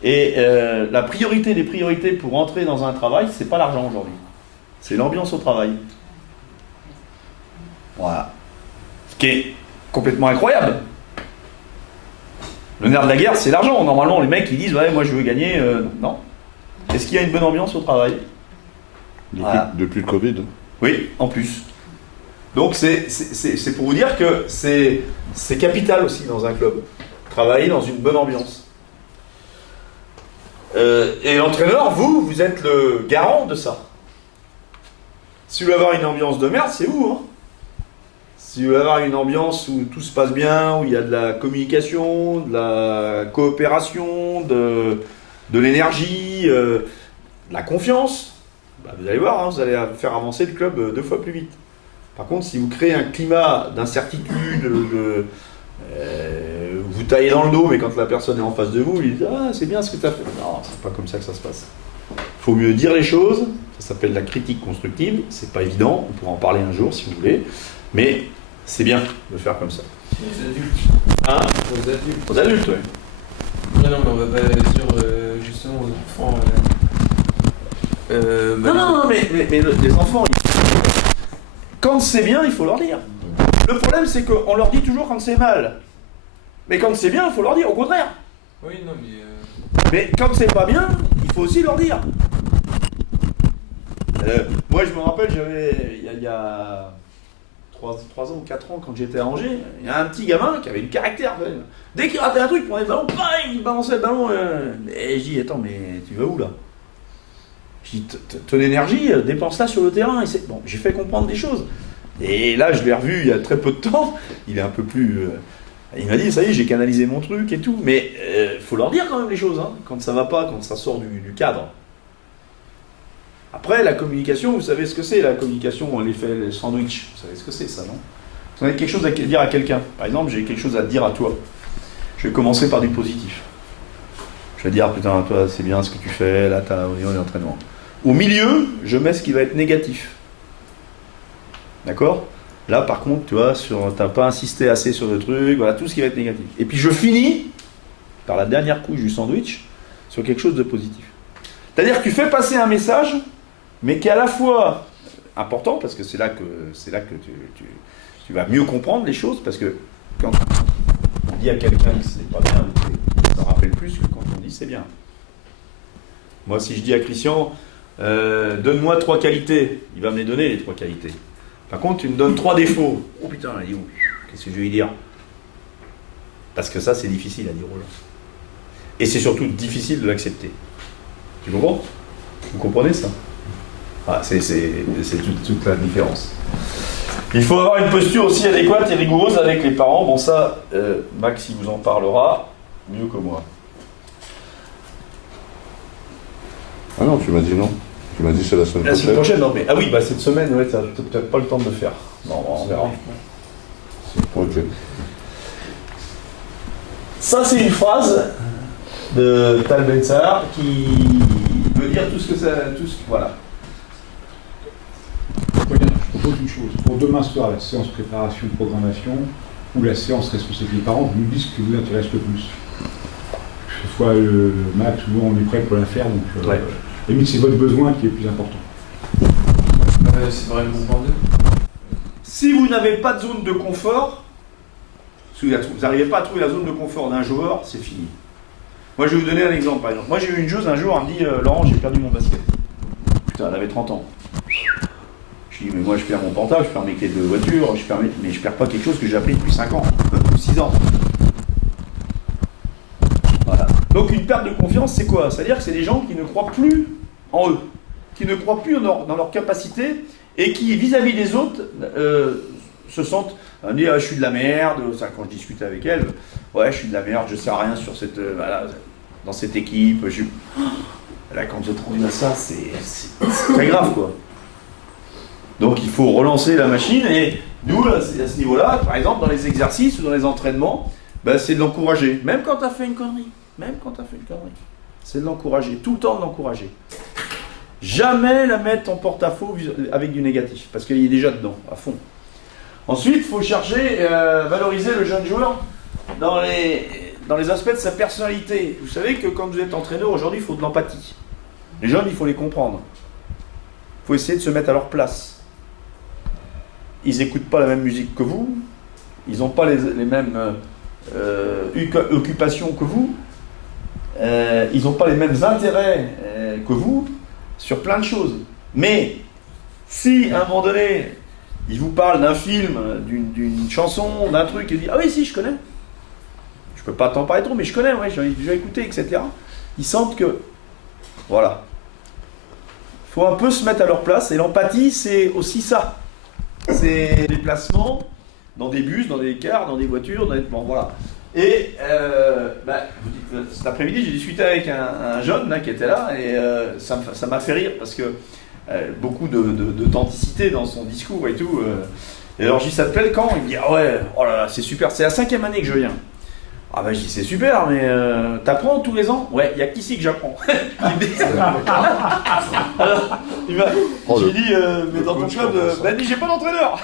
et la priorité des priorités pour entrer dans un travail, c'est pas l'argent aujourd'hui. C'est l'ambiance au travail. Voilà. Ce qui est complètement incroyable. Le nerf de la guerre, c'est l'argent. Normalement, les mecs, ils disent, ouais, moi je veux gagner. Non. Est-ce qu'il y a une bonne ambiance au travail? Depuis le Covid. Oui, en plus. Donc c'est pour vous dire que c'est capital aussi dans un club. Travailler dans une bonne ambiance. Et l'entraîneur, vous êtes le garant de ça. Si vous voulez avoir une ambiance de merde, c'est vous. Hein. Si vous voulez avoir une ambiance où tout se passe bien, où il y a de la communication, de la coopération, de l'énergie, de la confiance, bah vous allez voir, hein, vous allez faire avancer le club 2 fois plus vite. Par contre, si vous créez un climat d'incertitude, vous taillez dans le dos, mais quand la personne est en face de vous, il dit « Ah, c'est bien ce que tu as fait ». Non, c'est pas comme ça que ça se passe. Il faut mieux dire les choses, ça s'appelle la critique constructive, c'est pas évident, on pourra en parler un jour si vous voulez, mais c'est bien de faire comme ça. Les adultes. Hein? Aux adultes. Aux adultes, oui. Non, mais on va pas dire justement aux enfants. Non, mais les enfants, quand c'est bien, il faut leur dire. Le problème, c'est qu'on leur dit toujours quand c'est mal. Mais quand c'est bien, il faut leur dire, au contraire. Oui, non, mais. Mais quand c'est pas bien, il faut aussi leur dire. Moi, je me rappelle, il y a 3 ans ou 4 ans, quand j'étais à Angers, il y a un petit gamin qui avait du caractère. Dès qu'il ratait un truc, il prenait le ballon, il balançait le ballon. Et je dis, attends, mais tu vas où là? Je dis, ton énergie, dépense-la sur le terrain. Bon, j'ai fait comprendre des choses. Et là, je l'ai revu il y a très peu de temps. Il est un peu plus... il m'a dit, ça y est, j'ai canalisé mon truc et tout. Mais il faut leur dire quand même les choses, hein, quand ça va pas, quand ça sort du cadre. Après, la communication, vous savez ce que c'est, la communication, l'effet sandwich. Vous savez ce que c'est, ça, non? Vous avez quelque chose à dire à quelqu'un. Par exemple, j'ai quelque chose à te dire à toi. Je vais commencer par du positif. Je vais dire, putain, toi, c'est bien ce que tu fais, là, t'as au niveau de l'entraînement. Au milieu, je mets ce qui va être négatif. D'accord? Là, par contre, tu vois, t'as pas insisté assez sur le truc, voilà, tout ce qui va être négatif. Et puis, je finis, par la dernière couche du sandwich, sur quelque chose de positif. C'est-à-dire que tu fais passer un message, mais qui est à la fois important, parce que c'est là que tu vas mieux comprendre les choses, parce que quand on dit à quelqu'un que c'est pas bien, ça rappelle plus que quand on dit c'est bien. Moi, si je dis à Christian, donne-moi 3 qualités, il va me les donner, les 3 qualités. Par contre, tu me donnes 3 défauts. Oh putain, il dit, qu'est-ce que je vais lui dire? Parce que ça, c'est difficile à dire aux gens. Et c'est surtout difficile de l'accepter. Tu comprends? Vous comprenez ça? Ah, c'est toute la différence. Il faut avoir une posture aussi adéquate et rigoureuse avec les parents. Bon, ça, Max, il vous en parlera mieux que moi. Ah non, tu m'as dit non. Tu m'as dit c'est la semaine La prochaine. semaine prochaine, non, mais. Ah oui, bah cette semaine, ouais, t'as peut-être pas le temps de le faire. Non, on verra. Ok. Ça, c'est une phrase de Tal Ben-Sahar qui veut dire tout ce que ça. Voilà. Regarde, je propose une chose. Pour demain soir, la séance préparation de programmation ou la séance responsabilité des parents, vous nous dites ce qui vous intéresse le plus. Que ce soit le Max ou nous, on est prêt pour la faire. Donc, Ouais. limite, c'est votre besoin qui est le plus important. C'est vrai, le mouvement 2. Si vous n'avez pas de zone de confort, si vous n'arrivez pas à trouver la zone de confort d'un joueur, c'est fini. Moi, je vais vous donner un exemple, par exemple. Moi, j'ai eu une joueuse un jour, elle me dit Laurent, j'ai perdu mon basket. Putain, elle avait 30 ans. Je dis, mais moi je perds mon portable, je perds mes clés de voiture, mais je perds pas quelque chose que j'ai appris depuis 5 ans, ou 6 ans. Voilà. Donc une perte de confiance, c'est quoi? C'est-à-dire que c'est des gens qui ne croient plus en eux, qui ne croient plus dans leur capacité, et qui, vis-à-vis des autres, se sentent dit je suis de la merde. Ça, quand je discute avec elle, ouais, je suis de la merde, je sers à rien sur cette, voilà, dans cette équipe. Là, quand vous êtes rendu à ça, c'est très grave, quoi. Donc il faut relancer la machine, et nous, à ce niveau-là, par exemple, dans les exercices ou dans les entraînements, ben, c'est de l'encourager. Même quand tu as fait une connerie. C'est de l'encourager. Tout le temps de l'encourager. Jamais la mettre en porte-à-faux avec du négatif, parce qu'il est déjà dedans, à fond. Ensuite, il faut chercher, valoriser le jeune joueur dans les aspects de sa personnalité. Vous savez que quand vous êtes entraîneur, aujourd'hui, il faut de l'empathie. Les jeunes, il faut les comprendre. Il faut essayer de se mettre à leur place. Ils n'écoutent pas la même musique que vous, ils n'ont pas les mêmes occupations que vous, ils n'ont pas les mêmes intérêts que vous sur plein de choses. Mais si à un moment donné, ils vous parlent d'un film, d'une chanson, d'un truc, et ils disent ah oui, si, je connais. Je peux pas t'en parler trop, mais je connais, ouais, j'ai déjà écouté, etc. Ils sentent que, voilà. Il faut un peu se mettre à leur place, et l'empathie, c'est aussi ça. C'est des placements dans des bus, dans des cars, dans des voitures, bon, voilà. Et cet après-midi, j'ai discuté avec un jeune là, qui était là, et ça m'a fait rire, parce que beaucoup d'authenticité dans son discours et tout. Et alors, je dis, ça te plaît le camp? Il me dit, ah ouais, oh là là, c'est super, c'est la 5e année que je viens. Ah ben je dis, c'est super, mais t'apprends tous les ans? Ouais, il n'y a qu'ici que j'apprends. Alors, je lui dis, mais dans ton club, ben dis, j'ai pas d'entraîneur.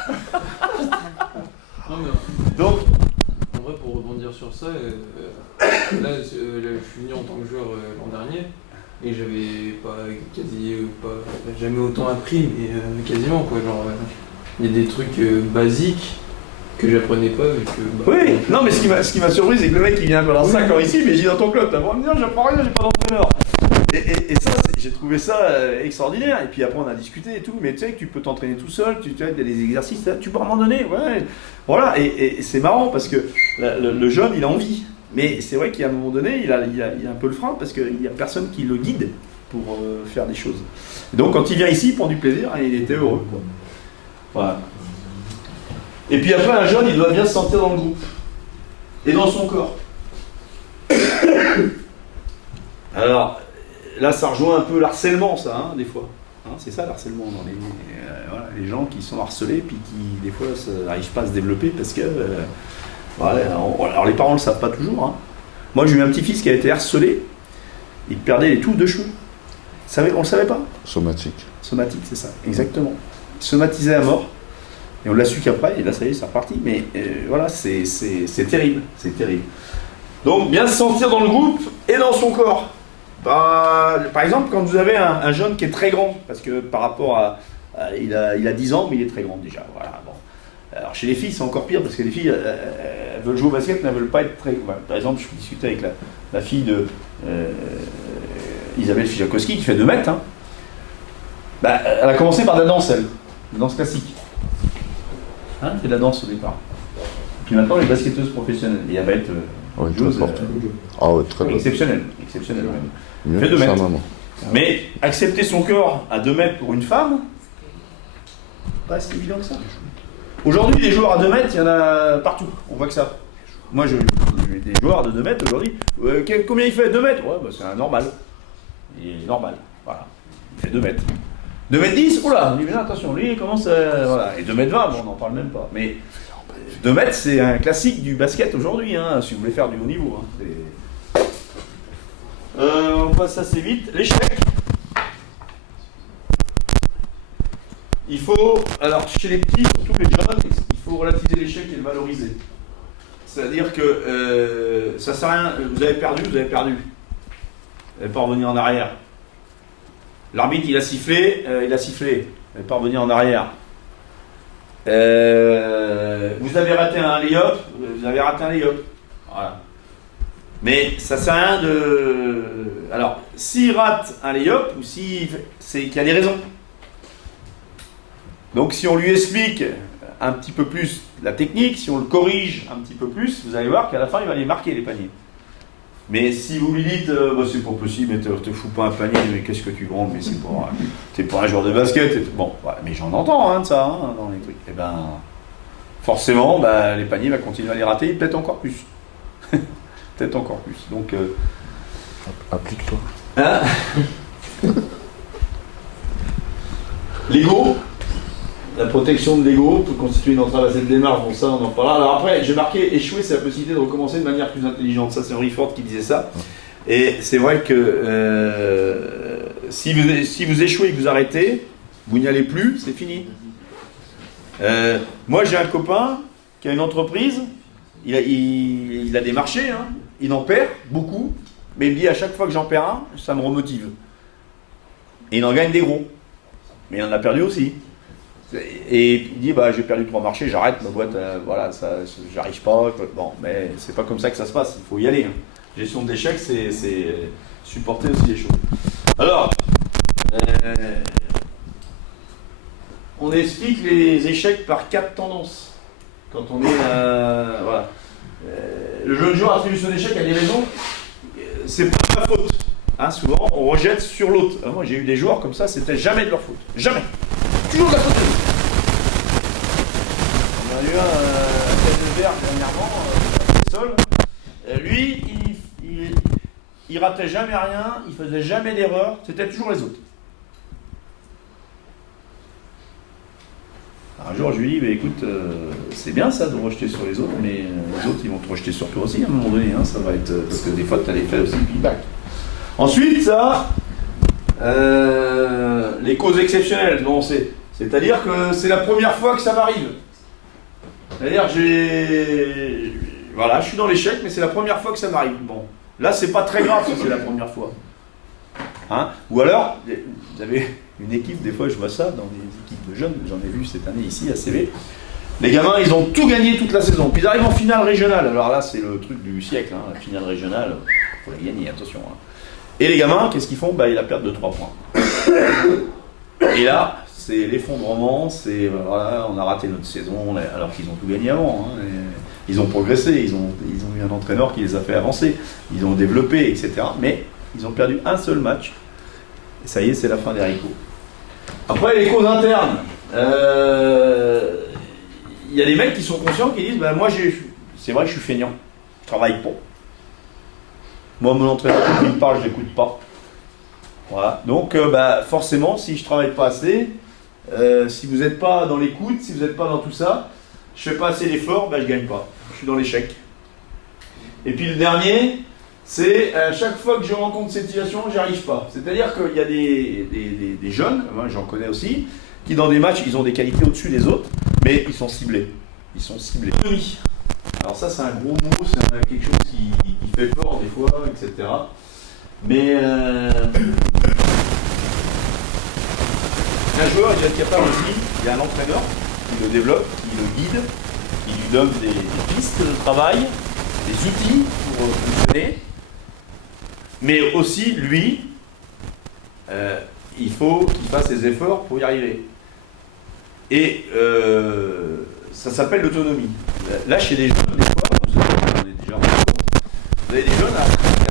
Non, mais Donc, en vrai, pour rebondir sur ça, là, je suis venu en tant que joueur l'an dernier, et j'avais jamais autant appris, mais quasiment, quoi. Genre, il y a des trucs basiques que j'apprenais pas, vu que... oui, non, mais ce qui m'a surpris, c'est que le mec, il vient dans ça quand ici, mais j'ai dit dans ton club, t'as vraiment dire, j'apprends rien, j'ai pas d'entraîneur. Et ça, j'ai trouvé ça extraordinaire. Et puis après, on a discuté et tout, mais tu sais que tu peux t'entraîner tout seul, tu as des exercices, là, tu peux à un moment donné, ouais. Voilà, et c'est marrant, parce que le jeune, il a envie. Mais c'est vrai qu'à un moment donné, il a un peu le frein, parce qu'il n'y a personne qui le guide pour faire des choses. Et donc, quand il vient ici, il prend du plaisir, et il était heureux, quoi. Voilà. Et puis après, un jeune, il doit bien se sentir dans le groupe. Et dans son corps. Alors, là, ça rejoint un peu l'harcèlement, ça, hein, des fois. Hein, c'est ça, l'harcèlement. Dans voilà, les gens qui sont harcelés, puis qui, des fois, n'arrivent pas à se développer parce que... voilà, alors, les parents ne le savent pas toujours. Hein. Moi, j'ai eu un petit-fils qui a été harcelé. Il perdait les touffes de cheveux. On ne le savait pas. Somatique. Somatique, c'est ça, exactement. Il somatisait à mort. Et on l'a su qu'après, et là ça y est, c'est reparti. Mais voilà, c'est terrible, c'est terrible. Donc bien se sentir dans le groupe et dans son corps. Bah, par exemple, quand vous avez un jeune qui est très grand, parce que par rapport à il a 10 ans, mais il est très grand déjà. Voilà, bon. Alors chez les filles, c'est encore pire, parce que les filles, elles veulent jouer au basket, mais elles ne veulent pas être très... Voilà. Par exemple, je discutais avec la fille de Isabelle Fijakowski, qui fait 2 mètres. Hein. Bah, elle a commencé par de la danse, elle. La danse classique. Hein, c'est de la danse au départ. Puis maintenant, elle est basketteuse professionnelle. Et elle va être joueuse ah ouais, très bien. Exceptionnelle même. Mieux Fait 2 que ça, mètres. maman. Mais accepter son corps à 2 mètres pour une femme, pas si évident que ça. Aujourd'hui, des joueurs à 2 mètres, il y en a partout. On voit que ça. Moi, j'ai des joueurs de 2 mètres aujourd'hui. Combien il fait? 2 mètres? Ouais, bah, c'est un normal. Il est normal. Voilà. Il fait 2 mètres. 2 mètres 10, oula, lui, attention, lui, il commence à... Voilà. Et 2 mètres 20, bon, on n'en parle même pas. Mais 2 mètres, c'est un classique du basket aujourd'hui, hein, si vous voulez faire du haut niveau. Hein. On passe assez vite. L'échec. Il faut, alors chez les petits, surtout les jeunes, il faut relativiser l'échec et le valoriser. C'est-à-dire que ça sert à rien, vous avez perdu. Vous n'allez pas revenir en arrière. L'arbitre, il a sifflé. Vous n'allez pas revenir en arrière. Vous avez raté un lay-up. Voilà. Mais ça sert à rien de... Alors, s'il rate un lay-up, ou c'est qu'il y a des raisons. Donc si on lui explique un petit peu plus la technique, si on le corrige un petit peu plus, vous allez voir qu'à la fin, il va les marquer, les paniers. Mais si vous lui dites, bah, c'est pas possible, mais te fous pas un panier, mais qu'est-ce que tu branles, mais c'est pas, t'es pas un joueur de basket. Bon, voilà, mais j'en entends hein, de ça, hein, dans les trucs. Et ben, forcément, bah, les paniers, il va continuer à les rater, peut-être encore plus. Peut-être encore plus. Donc, Applique-toi. hein. L'ego, la protection de l'ego peut constituer une entrave à cette démarche. Bon, ça, on en parlera. Alors après, j'ai marqué échouer, c'est la possibilité de recommencer de manière plus intelligente. Ça, c'est Henry Ford qui disait ça. Et c'est vrai que si vous échouez et que vous arrêtez, vous n'y allez plus, c'est fini. Moi, j'ai un copain qui a une entreprise. Il a des marchés, hein. Il en perd beaucoup, mais il me dit à chaque fois que j'en perds un, ça me remotive. Et il en gagne des gros. Mais il en a perdu aussi. Et il dit, bah, j'ai perdu 3 marchés, j'arrête, ma boîte, voilà, ça, j'arrive pas. Bon, mais c'est pas comme ça que ça se passe, il faut y aller. Hein. Gestion de l'échec, c'est supporter aussi les choses. Alors, on explique les échecs par 4 tendances. Quand on est, voilà. Le jeune joueur attribue son échec à des raisons, c'est pas ma faute. Hein, souvent, on rejette sur l'autre. Moi, j'ai eu des joueurs comme ça, c'était jamais de leur faute. Jamais. Toujours de la faute de l'autre. On a eu un tel de verre dernièrement, lui, il ratait jamais rien, il faisait jamais d'erreur, c'était toujours les autres. Un jour, je lui dis, bah, écoute, c'est bien ça de rejeter sur les autres, mais les autres, ils vont te rejeter sur toi aussi à un moment donné. Hein, ça va être, parce que des fois, tu as l'effet aussi feedback. Ensuite, ça, les causes exceptionnelles. Bon, c'est-à-dire que c'est la première fois que ça m'arrive. C'est-à-dire que voilà, je suis dans l'échec, mais c'est la première fois que ça m'arrive. Bon, là, c'est pas très grave si c'est la première fois. Hein? Ou alors, vous avez une équipe, des fois je vois ça dans des équipes de jeunes, j'en ai vu cette année ici à CV. Les gamins, ils ont tout gagné toute la saison. Puis ils arrivent en finale régionale. Alors là, c'est le truc du siècle, hein, la finale régionale, il faut la gagner, attention. Hein. Et les gamins, qu'est-ce qu'ils font? Bah, ils la perdent de 3 points. Et là, c'est l'effondrement, c'est voilà, on a raté notre saison, alors qu'ils ont tout gagné avant. Hein, ils ont progressé, ils ont eu un entraîneur qui les a fait avancer, ils ont développé, etc. Mais ils ont perdu un seul match. Et ça y est, c'est la fin des haricots. Après, les causes internes. Il y a des mecs qui sont conscients, qui disent bah, moi, c'est vrai que je suis feignant, je travaille pas. Moi, mon entraîneur, quand il me parle, je l'écoute pas. Voilà. Donc, bah, forcément, si je travaille pas assez, si vous n'êtes pas dans l'écoute, si vous n'êtes pas dans tout ça, je fais pas assez d'efforts, bah, je gagne pas. Je suis dans l'échec. Et puis le dernier, c'est à chaque fois que je rencontre cette situation, j'y arrive pas. C'est-à-dire qu'il y a des jeunes, moi j'en connais aussi, qui dans des matchs, ils ont des qualités au-dessus des autres, mais ils sont ciblés. Ils sont ciblés. Alors ça, c'est un gros mot, c'est quelque chose qui fait peur des fois, etc. Mais un joueur, il doit être capable aussi, il y a un entraîneur qui le développe, qui le guide, qui lui donne des pistes de travail, des outils pour fonctionner. Mais aussi, lui, il faut qu'il fasse des efforts pour y arriver. Et ça s'appelle l'autonomie. Là, chez les jeunes, des fois, vous avez déjà rendu compte, vous avez des jeunes à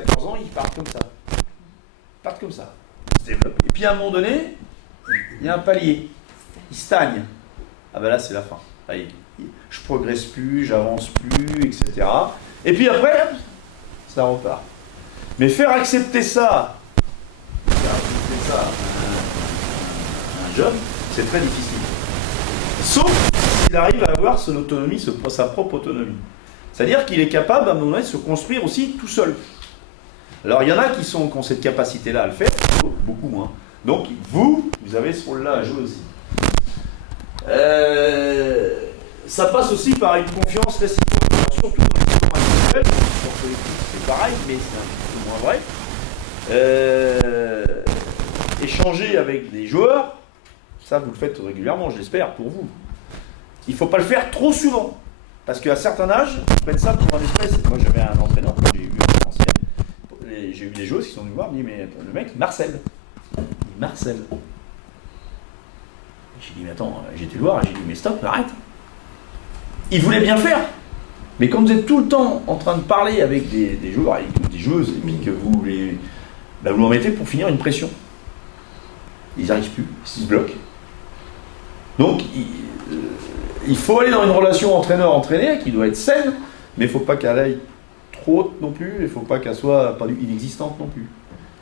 14 ans, ils partent comme ça. Ils partent comme ça. Ils se développent. Et puis à un moment donné, il y a un palier. Ils stagnent. Ah ben là, c'est la fin. Allez, je progresse plus, j'avance plus, etc. Et puis après, hop, ça repart. Mais faire accepter ça à un jeune, c'est très difficile. Sauf s'il arrive à avoir son autonomie, sa propre autonomie. C'est-à-dire qu'il est capable à un moment donné de se construire aussi tout seul. Alors il y en a qui ont cette capacité-là à le faire, beaucoup moins. Donc vous avez ce rôle-là à jouer aussi. Ça passe aussi par une confiance réciproque. Alors, surtout dans les sports individuels, dans les sports collectifs, c'est pareil, mais c'est un petit peu moins vrai. Échanger avec des joueurs, ça vous le faites régulièrement, j'espère, pour vous. Il ne faut pas le faire trop souvent. Parce qu'à certains âges, ils prennent ça pour un espèce. Moi, j'avais un entraîneur que j'ai eu ancien. J'ai eu des joueurs qui sont venus voir, me disent mais le mec, Marcel. Il Marcel. J'ai dit, mais attends, j'ai été le voir, j'ai dit, mais stop, arrête. Il voulait bien faire. Mais quand vous êtes tout le temps en train de parler avec des joueurs, avec des joueuses, et puis que vous vous en mettez pour finir une pression. Ils n'arrivent plus, ils se bloquent. Donc, il faut aller dans une relation entraîneur-entraîné qui doit être saine, mais il ne faut pas qu'elle aille trop haute non plus, il ne faut pas qu'elle soit pas inexistante non plus.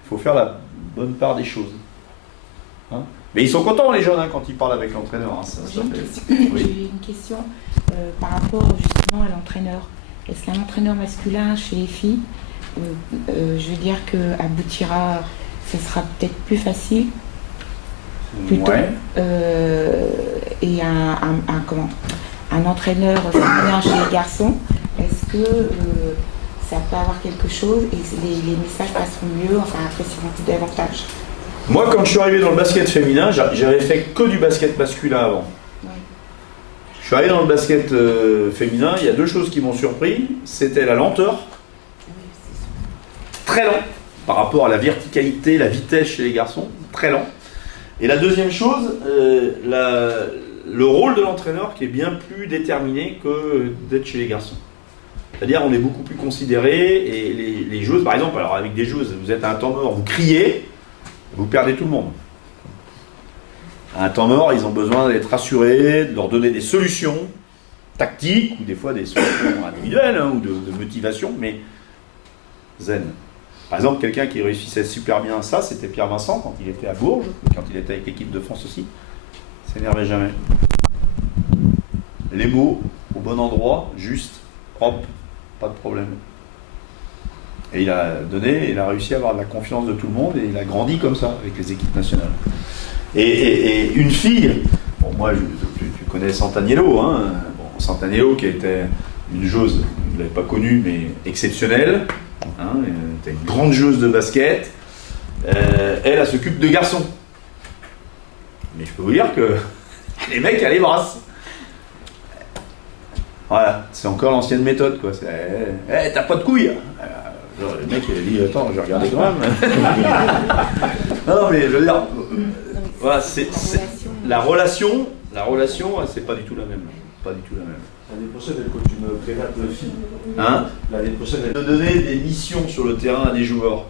Il faut faire la bonne part des choses. Hein, mais ils sont contents les jeunes quand ils parlent avec l'entraîneur. Hein, J'ai une question par rapport justement à l'entraîneur. Est-ce qu'un entraîneur masculin chez les filles, je veux dire qu'aboutira, ce sera peut-être plus facile plutôt, ouais. Et un entraîneur féminin chez les garçons, est-ce que ça peut avoir quelque chose et les messages passeront mieux, enfin apprécieront plus davantage? Moi, quand je suis arrivé dans le basket féminin, j'avais fait que du basket masculin avant. Ouais. Je suis arrivé dans le basket féminin, il y a deux choses qui m'ont surpris. C'était la lenteur, très lent, par rapport à la verticalité, la vitesse chez les garçons, très lent. Et la deuxième chose, le rôle de l'entraîneur qui est bien plus déterminé que d'être chez les garçons. C'est-à-dire on est beaucoup plus considéré et les joueuses, par exemple, alors avec des joueuses, vous êtes à un temps mort, vous criez, vous perdez tout le monde. À un temps mort, ils ont besoin d'être rassurés, de leur donner des solutions tactiques ou des fois des solutions individuelles ou de motivation, mais zen. Par exemple, quelqu'un qui réussissait super bien ça, c'était Pierre Vincent quand il était à Bourges, quand il était avec l'équipe de France aussi. Il s'énervait jamais. Les mots au bon endroit, juste, propre, pas de problème. Et il a réussi à avoir de la confiance de tout le monde et il a grandi comme ça avec les équipes nationales. Et une fille, bon moi tu connais Santaniello, hein, bon, Santaniello qui était une joueuse, vous ne l'avez pas connue mais exceptionnelle, hein, était une grande joueuse de basket, elle s'occupe de garçons. Mais je peux vous dire que les mecs elle les brasse. Voilà, c'est encore l'ancienne méthode quoi. T'as pas de couilles. Alors, le mec il a dit attends, je vais regarder quand même. Non mais je veux dire, voilà, c'est la relation, c'est pas du tout la même. Pas du tout la même. L'année prochaine, quand tu me prénates le fille. Hein? L'année prochaine, De donner des missions sur le terrain à des joueurs.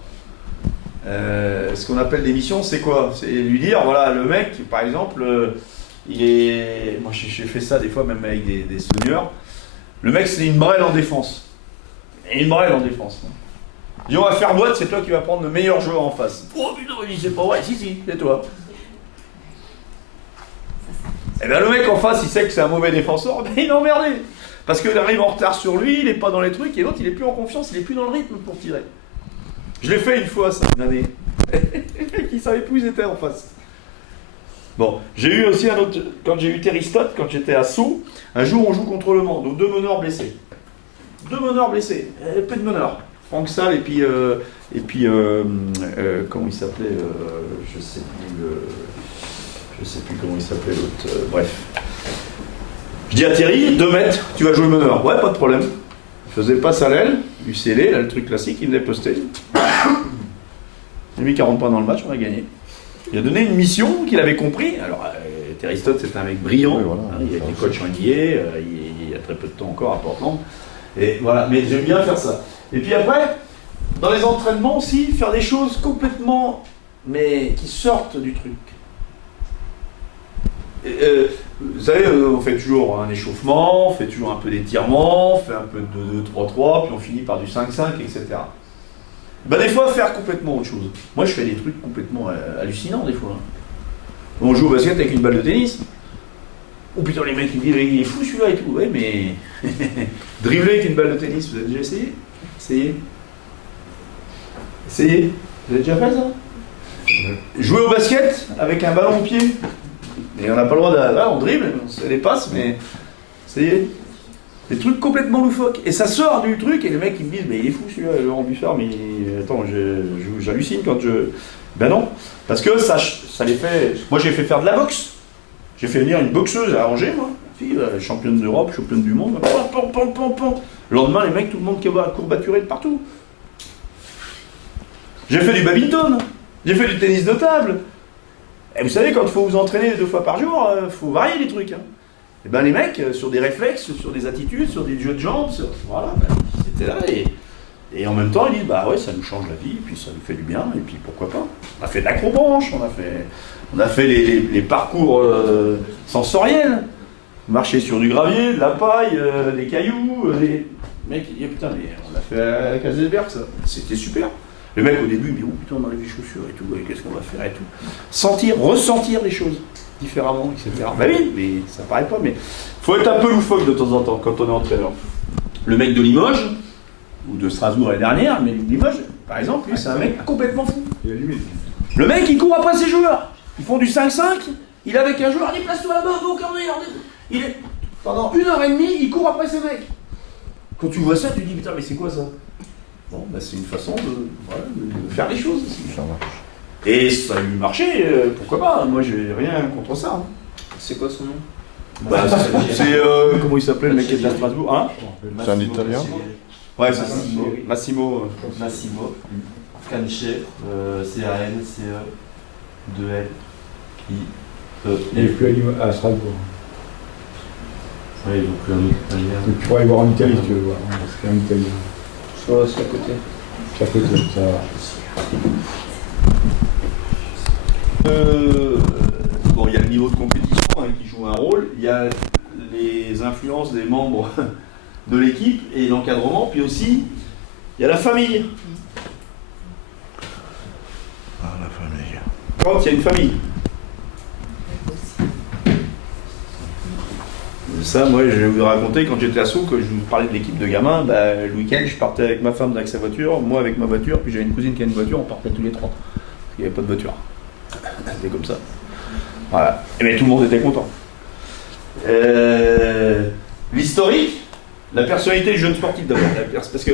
Ce qu'on appelle des missions, c'est quoi? C'est lui dire, voilà, le mec, par exemple, il est... Moi, j'ai fait ça des fois, même avec des seniors. Le mec, c'est une brêle en défense. Et une brêle en défense. Il dit, on va faire boîte, c'est toi qui vas prendre le meilleur joueur en face. Oh putain, il dit, c'est pas vrai, si, c'est toi. Et bien le mec en face, il sait que c'est un mauvais défenseur, ben il est emmerdé. Parce qu'il arrive en retard sur lui, il n'est pas dans les trucs, et l'autre, il est plus en confiance, il est plus dans le rythme pour tirer. Je l'ai fait une fois, ça, une année. Il savait plus où ils étaient en face. Bon, j'ai eu aussi un autre, quand j'ai eu Théristote, quand j'étais à Sceaux, un jour on joue contre Le Mans, donc deux meneurs blessés. Peu de meneurs. Franck Salle et puis comment il s'appelait, je sais plus comment il s'appelait l'autre, bref. Je dis à Thierry, 2 mètres, tu vas jouer meneur. Ouais, pas de problème. Il faisait passe à l'aile, UCL, là le truc classique, il venait poster. J'ai mis 40 points dans le match, on a gagné. Il a donné une mission qu'il avait compris. Alors, Théristote, c'est un mec brillant, oui, voilà, hein, il a été coach en NBA, il y a très peu de temps encore à Portland. Et voilà, mais j'aime bien faire ça. Et puis après, dans les entraînements aussi, faire des choses complètement, mais qui sortent du truc. Vous savez, on fait toujours un échauffement, on fait toujours un peu d'étirement, on fait un peu de 2-3-3, puis on finit par du 5-5, etc. Ben, des fois, faire complètement autre chose. Moi, je fais des trucs complètement hallucinants, des fois. On joue au basket avec une balle de tennis. Oh putain, les mecs, ils me disent, il est fou celui-là et tout. Ouais, mais dribbler avec une balle de tennis, vous avez déjà essayé? Essayez. Vous avez déjà fait ça? Jouer au basket avec un ballon au pied. Et on n'a pas le droit de... Là, on dribble, on se fait des passes, mais... Essayez. Des trucs complètement loufoques. Et ça sort du truc, et les mecs, ils me disent, mais il est fou celui-là, Laurent Buffard, mais attends, j'hallucine quand je... Ben non, parce que ça les fait... Moi, j'ai fait faire de la boxe. J'ai fait venir une boxeuse à Angers, moi. Fille, championne d'Europe, championne du monde. Le lendemain, les mecs, tout le monde qui va courbaturé de partout. J'ai fait du badminton. J'ai fait du tennis de table. Et vous savez, quand il faut vous entraîner 2 fois par jour, il faut varier les trucs. Hein. Et ben les mecs, sur des réflexes, sur des attitudes, sur des jeux de jambes, voilà, ils étaient là et en même temps ils disent bah ouais ça nous change la vie, et puis ça nous fait du bien, et puis pourquoi pas. On a fait de l'acrobranche, on a fait les parcours sensoriels, marcher sur du gravier, de la paille, des cailloux, les mecs ils disent putain mais on a fait à Kazelsberg ça, c'était super. Le mec au début il me dit oh putain on enlève les chaussures et tout, qu'est-ce qu'on va faire et tout. Ressentir les choses différemment, etc. Bah oui, mais ça paraît pas, mais faut être un peu loufoque de temps en temps quand on est entraîneur. Le mec de Limoges, ou de Strasbourg l'année dernière, mais Limoges, par exemple, lui c'est un mec complètement fou. Le mec il court après ses joueurs, ils font du 5-5, il est avec un joueur, il dit place-toi là-bas, va au corner, il est pendant 1h30, il court après ses mecs. Quand tu vois ça, tu dis putain mais c'est quoi ça? Bon, bah c'est une façon de faire les choses aussi. Ça marche. Et ça lui marchait, pourquoi pas? Moi j'ai rien contre ça. Hein. C'est quoi son nom? Bah, c'est comment il s'appelait le mec qui est de Strasbourg, hein? C'est un Italien? Ouais, c'est ça. Massimo. Massimo. Caniche. C-A-N-C-E. 2-L-I-E. Il n'est plus à Strasbourg. Ouais, ils ont pris un autre italien. Donc, tu pourrais aller voir en Italie si tu veux voir. C'est un Italien. C'est à côté. C'est à côté, ça va. Bon, il y a le niveau de compétition hein, qui joue un rôle, il y a les influences des membres de l'équipe et l'encadrement, puis aussi il y a la famille. Ah, la famille. Quand il y a une famille. Ça, moi, je vais vous raconter, quand j'étais à Sceaux, que je vous parlais de l'équipe de gamins, bah, le week-end, je partais avec ma femme avec sa voiture, moi avec ma voiture, puis j'avais une cousine qui a une voiture, on partait tous les 3. Il n'y avait pas de voiture. C'était comme ça. Voilà. Mais tout le monde était content. L'historique, la personnalité du jeune sportif d'abord. Parce que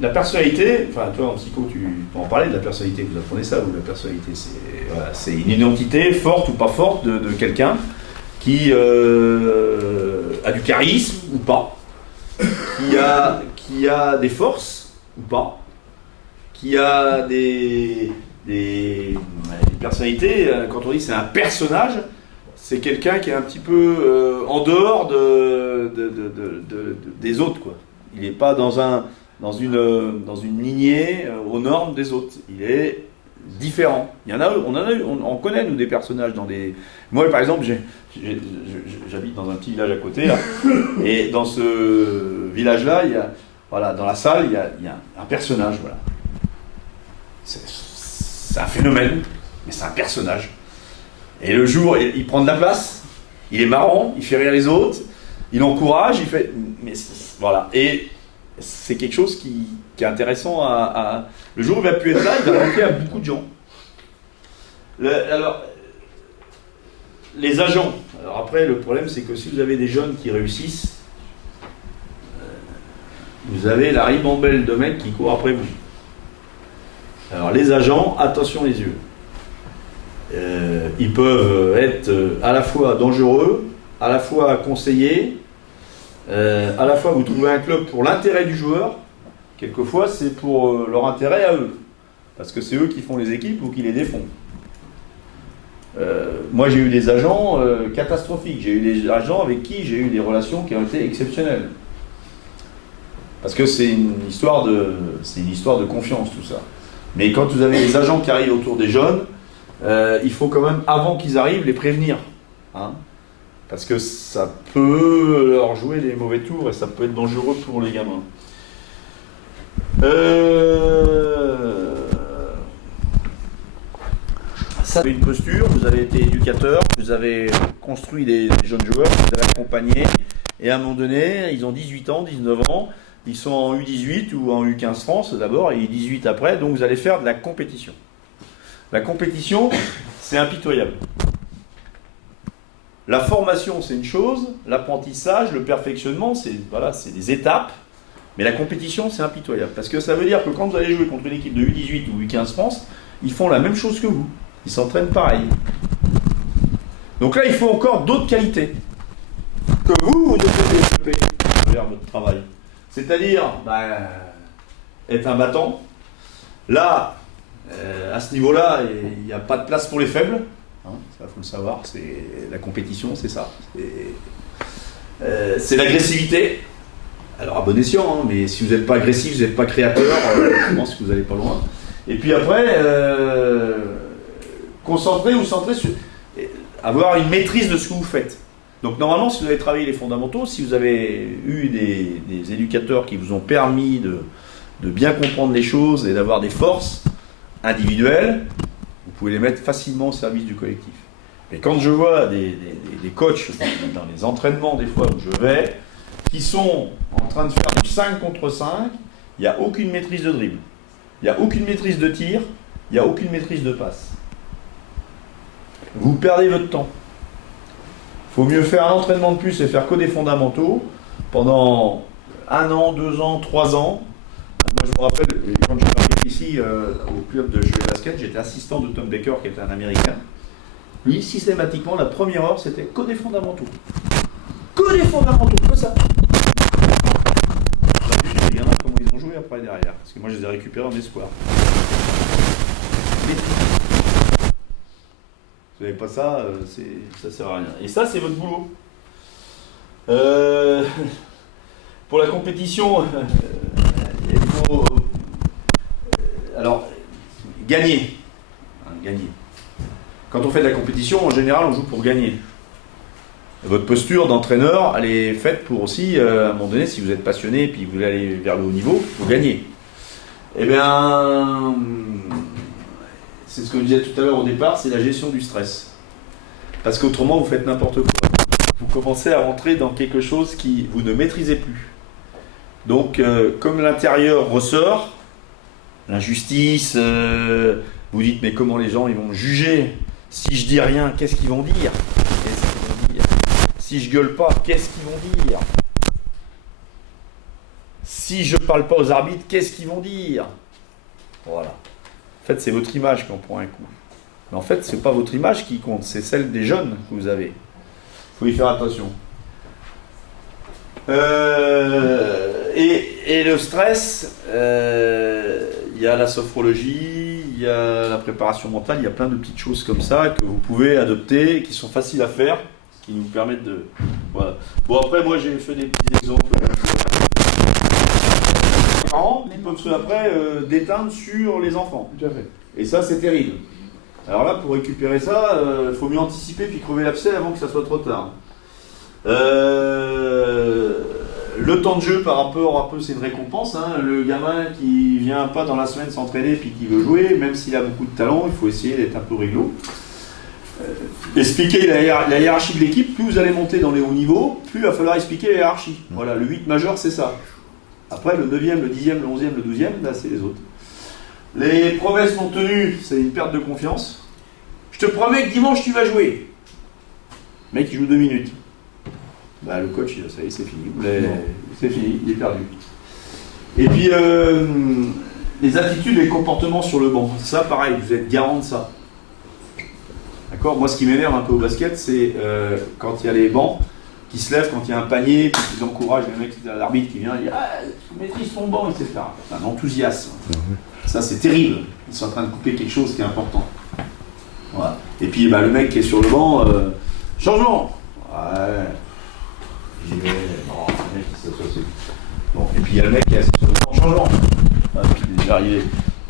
la personnalité, enfin toi en psycho tu peux en parler de la personnalité, vous apprenez ça, vous, la personnalité, c'est une identité forte ou pas forte de quelqu'un qui a du charisme ou pas, qui a des forces ou pas, qui a des personnalités, quand on dit c'est un personnage, c'est quelqu'un qui est un petit peu en dehors des autres, quoi. Il n'est pas dans une lignée aux normes des autres. Il est différent. Il y en a, on connaît nous des personnages dans des. Moi par exemple, j'habite dans un petit village à côté, là, et dans ce village-là, il y a, voilà, dans la salle, il y a un personnage, voilà. C'est un phénomène, mais c'est un personnage. Et le jour, il prend de la place, il est marrant, il fait rire les autres, il encourage, il fait. Mais voilà. Et c'est quelque chose qui est intéressant à. Le jour où il ne va plus être là, il va manquer à beaucoup de gens. Alors, les agents. Alors après, le problème, c'est que si vous avez des jeunes qui réussissent, vous avez la ribambelle de mecs qui courent après vous. Alors les agents, attention les yeux. Ils peuvent être à la fois dangereux, à la fois conseillers, à la fois vous trouvez un club pour l'intérêt du joueur, quelquefois c'est pour leur intérêt à eux, parce que c'est eux qui font les équipes ou qui les défont. Moi j'ai eu des agents catastrophiques, j'ai eu des agents avec qui j'ai eu des relations qui ont été exceptionnelles. Parce que c'est une histoire de confiance tout ça. Mais quand vous avez des agents qui arrivent autour des jeunes, il faut quand même, avant qu'ils arrivent, les prévenir. Hein, parce que ça peut leur jouer des mauvais tours et ça peut être dangereux pour les gamins. Ça, vous avez une posture, vous avez été éducateur, vous avez construit des jeunes joueurs, vous avez accompagné, et à un moment donné, ils ont 18 ans, 19 ans, ils sont en U18 ou en U15 France d'abord, et 18 après, donc vous allez faire de la compétition. La compétition, c'est impitoyable. La formation, c'est une chose, l'apprentissage, le perfectionnement, c'est des étapes, mais la compétition, c'est impitoyable. Parce que ça veut dire que quand vous allez jouer contre une équipe de U18 ou U15 France, ils font la même chose que vous. Ils s'entraînent pareil. Donc là, il faut encore d'autres qualités que vous devez développer vers votre travail. C'est-à-dire être un battant. Là, À ce niveau-là, il n'y a pas de place pour les faibles. Hein, ça, faut le savoir. La compétition, c'est ça. C'est l'agressivité. Alors, à bon escient, hein, mais si vous n'êtes pas agressif, vous n'êtes pas créateur, je pense que vous n'allez pas loin. Et puis après, concentrer ou centrer sur... avoir une maîtrise de ce que vous faites. Donc normalement, si vous avez travaillé les fondamentaux, si vous avez eu des éducateurs qui vous ont permis de bien comprendre les choses et d'avoir des forces individuelles, vous pouvez les mettre facilement au service du collectif. Mais quand je vois des coachs dans les entraînements des fois où je vais, qui sont en train de faire du 5 contre 5, il n'y a aucune maîtrise de dribble, il n'y a aucune maîtrise de tir, il n'y a aucune maîtrise de passe. Vous perdez votre temps. Il faut mieux faire un entraînement de plus et faire que des fondamentaux pendant 1 an, 2 ans, 3 ans. Moi je me rappelle, quand je suis arrivé ici au club de jeu et basket, j'étais assistant de Tom Baker qui était un Américain. Lui, systématiquement, la première heure, c'était que des fondamentaux. Que des fondamentaux, que ça. J'ai vu les gamins comment ils ont joué après derrière. Parce que moi je les ai récupérés en espoir. Vous n'avez pas ça, ça sert à rien. Et ça, c'est votre boulot. Pour la compétition, il faut alors gagner. Hein, gagner. Quand on fait de la compétition, en général, on joue pour gagner. Et votre posture d'entraîneur, elle est faite pour aussi, à un moment donné, si vous êtes passionné et puis vous voulez aller vers le haut niveau, vous gagnez. Eh bien, c'est ce que je disais tout à l'heure au départ, c'est la gestion du stress. Parce qu'autrement, vous faites n'importe quoi. Vous commencez à rentrer dans quelque chose qui vous ne maîtrisez plus. Donc, comme l'intérieur ressort, l'injustice, vous dites, mais comment les gens ils vont me juger? Si je dis rien, qu'est-ce qu'ils vont dire? Qu'est-ce qu'ils vont dire? Si je gueule pas, qu'est-ce qu'ils vont dire? Si je parle pas aux arbitres, qu'est-ce qu'ils vont dire? Voilà. En fait, c'est votre image qui en prend un coup. Mais en fait, c'est pas votre image qui compte, c'est celle des jeunes que vous avez. Il faut y faire attention. Et le stress, il y a la sophrologie, il y a la préparation mentale, il y a plein de petites choses comme ça que vous pouvez adopter, qui sont faciles à faire, qui nous permettent de... Voilà. Bon, après, moi, j'ai fait des petits exemples. Les parents qui peuvent après déteindre sur les enfants. Tout à fait. Et ça, c'est terrible. Alors là, pour récupérer ça, il faut mieux anticiper puis crever l'abcès avant que ça soit trop tard. Le temps de jeu par rapport un peu, c'est une récompense. Hein. Le gamin qui vient pas dans la semaine s'entraîner puis qui veut jouer, même s'il a beaucoup de talent, il faut essayer d'être un peu réglo. Expliquer la hiérarchie de l'équipe, plus vous allez monter dans les hauts niveaux, plus il va falloir expliquer la hiérarchie. Voilà, le 8 majeur, c'est ça. Après, le 9e, le 10e, le 11e, le 12e, là, c'est les autres. Les promesses non tenues, c'est une perte de confiance. Je te promets que dimanche, tu vas jouer. Le mec, il joue 2 minutes. Bah, le coach, ça y est, c'est fini. C'est fini, il est perdu. Et puis, les attitudes et les comportements sur le banc. Ça, pareil, vous êtes garant de ça. D'accord? Moi, ce qui m'énerve un peu au basket, c'est quand il y a les bancs qui se lèvent, quand il y a un panier, puis ils encouragent les mecs, l'arbitre qui vient et dit « Ah, maîtrise ton banc, etc. » C'est un enthousiasme. Ça, c'est terrible. Ils sont en train de couper quelque chose qui est important. Voilà. Et puis, bah, le mec qui est sur le banc, changement. Ouais. J'y vais. Non, le mec qui s'assoit dessus. Bon. Et puis, il y a le mec qui est assis sur le banc, changement. Ah, puis, il est déjà arrivé.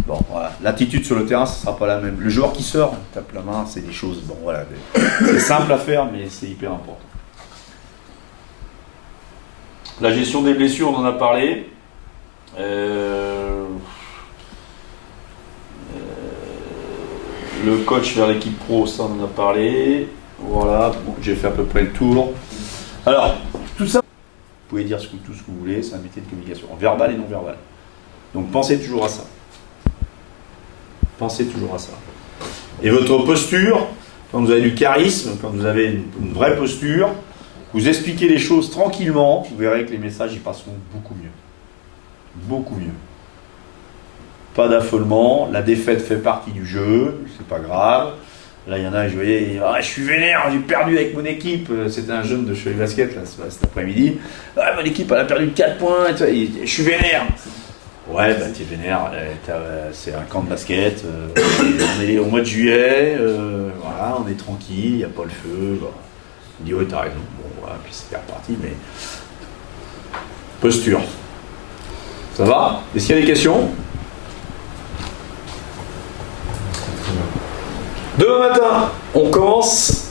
Bon, voilà. L'attitude sur le terrain, ce ne sera pas la même. Le joueur qui sort, tape la main, c'est des choses. Bon, voilà. C'est simple à faire, mais c'est hyper important. La gestion des blessures, on en a parlé. Le coach vers l'équipe pro, ça on en a parlé. Voilà, bon, j'ai fait à peu près le tour. Alors, tout ça, vous pouvez dire tout ce que vous voulez, c'est un métier de communication, verbal et non verbal. Donc pensez toujours à ça. Pensez toujours à ça. Et votre posture, quand vous avez du charisme, quand vous avez une vraie posture, vous expliquez les choses tranquillement, vous verrez que les messages y passeront beaucoup mieux. Beaucoup mieux. Pas d'affolement, la défaite fait partie du jeu, c'est pas grave. Là, il y en a, je voyais, ah, je suis vénère, j'ai perdu avec mon équipe. C'était un jeune de Chevalier Basket là, cet après-midi. Ah, mon équipe, elle a perdu de 4 points, je suis vénère. Ouais, bah t'es vénère, c'est un camp de basket, on est au mois de juillet, voilà, on est tranquille, il n'y a pas le feu. Bon. Il dit ouais, t'as raison, bon voilà, puis c'est reparti, mais. Posture. Ça va? Est-ce qu'il y a des questions? Demain matin, on commence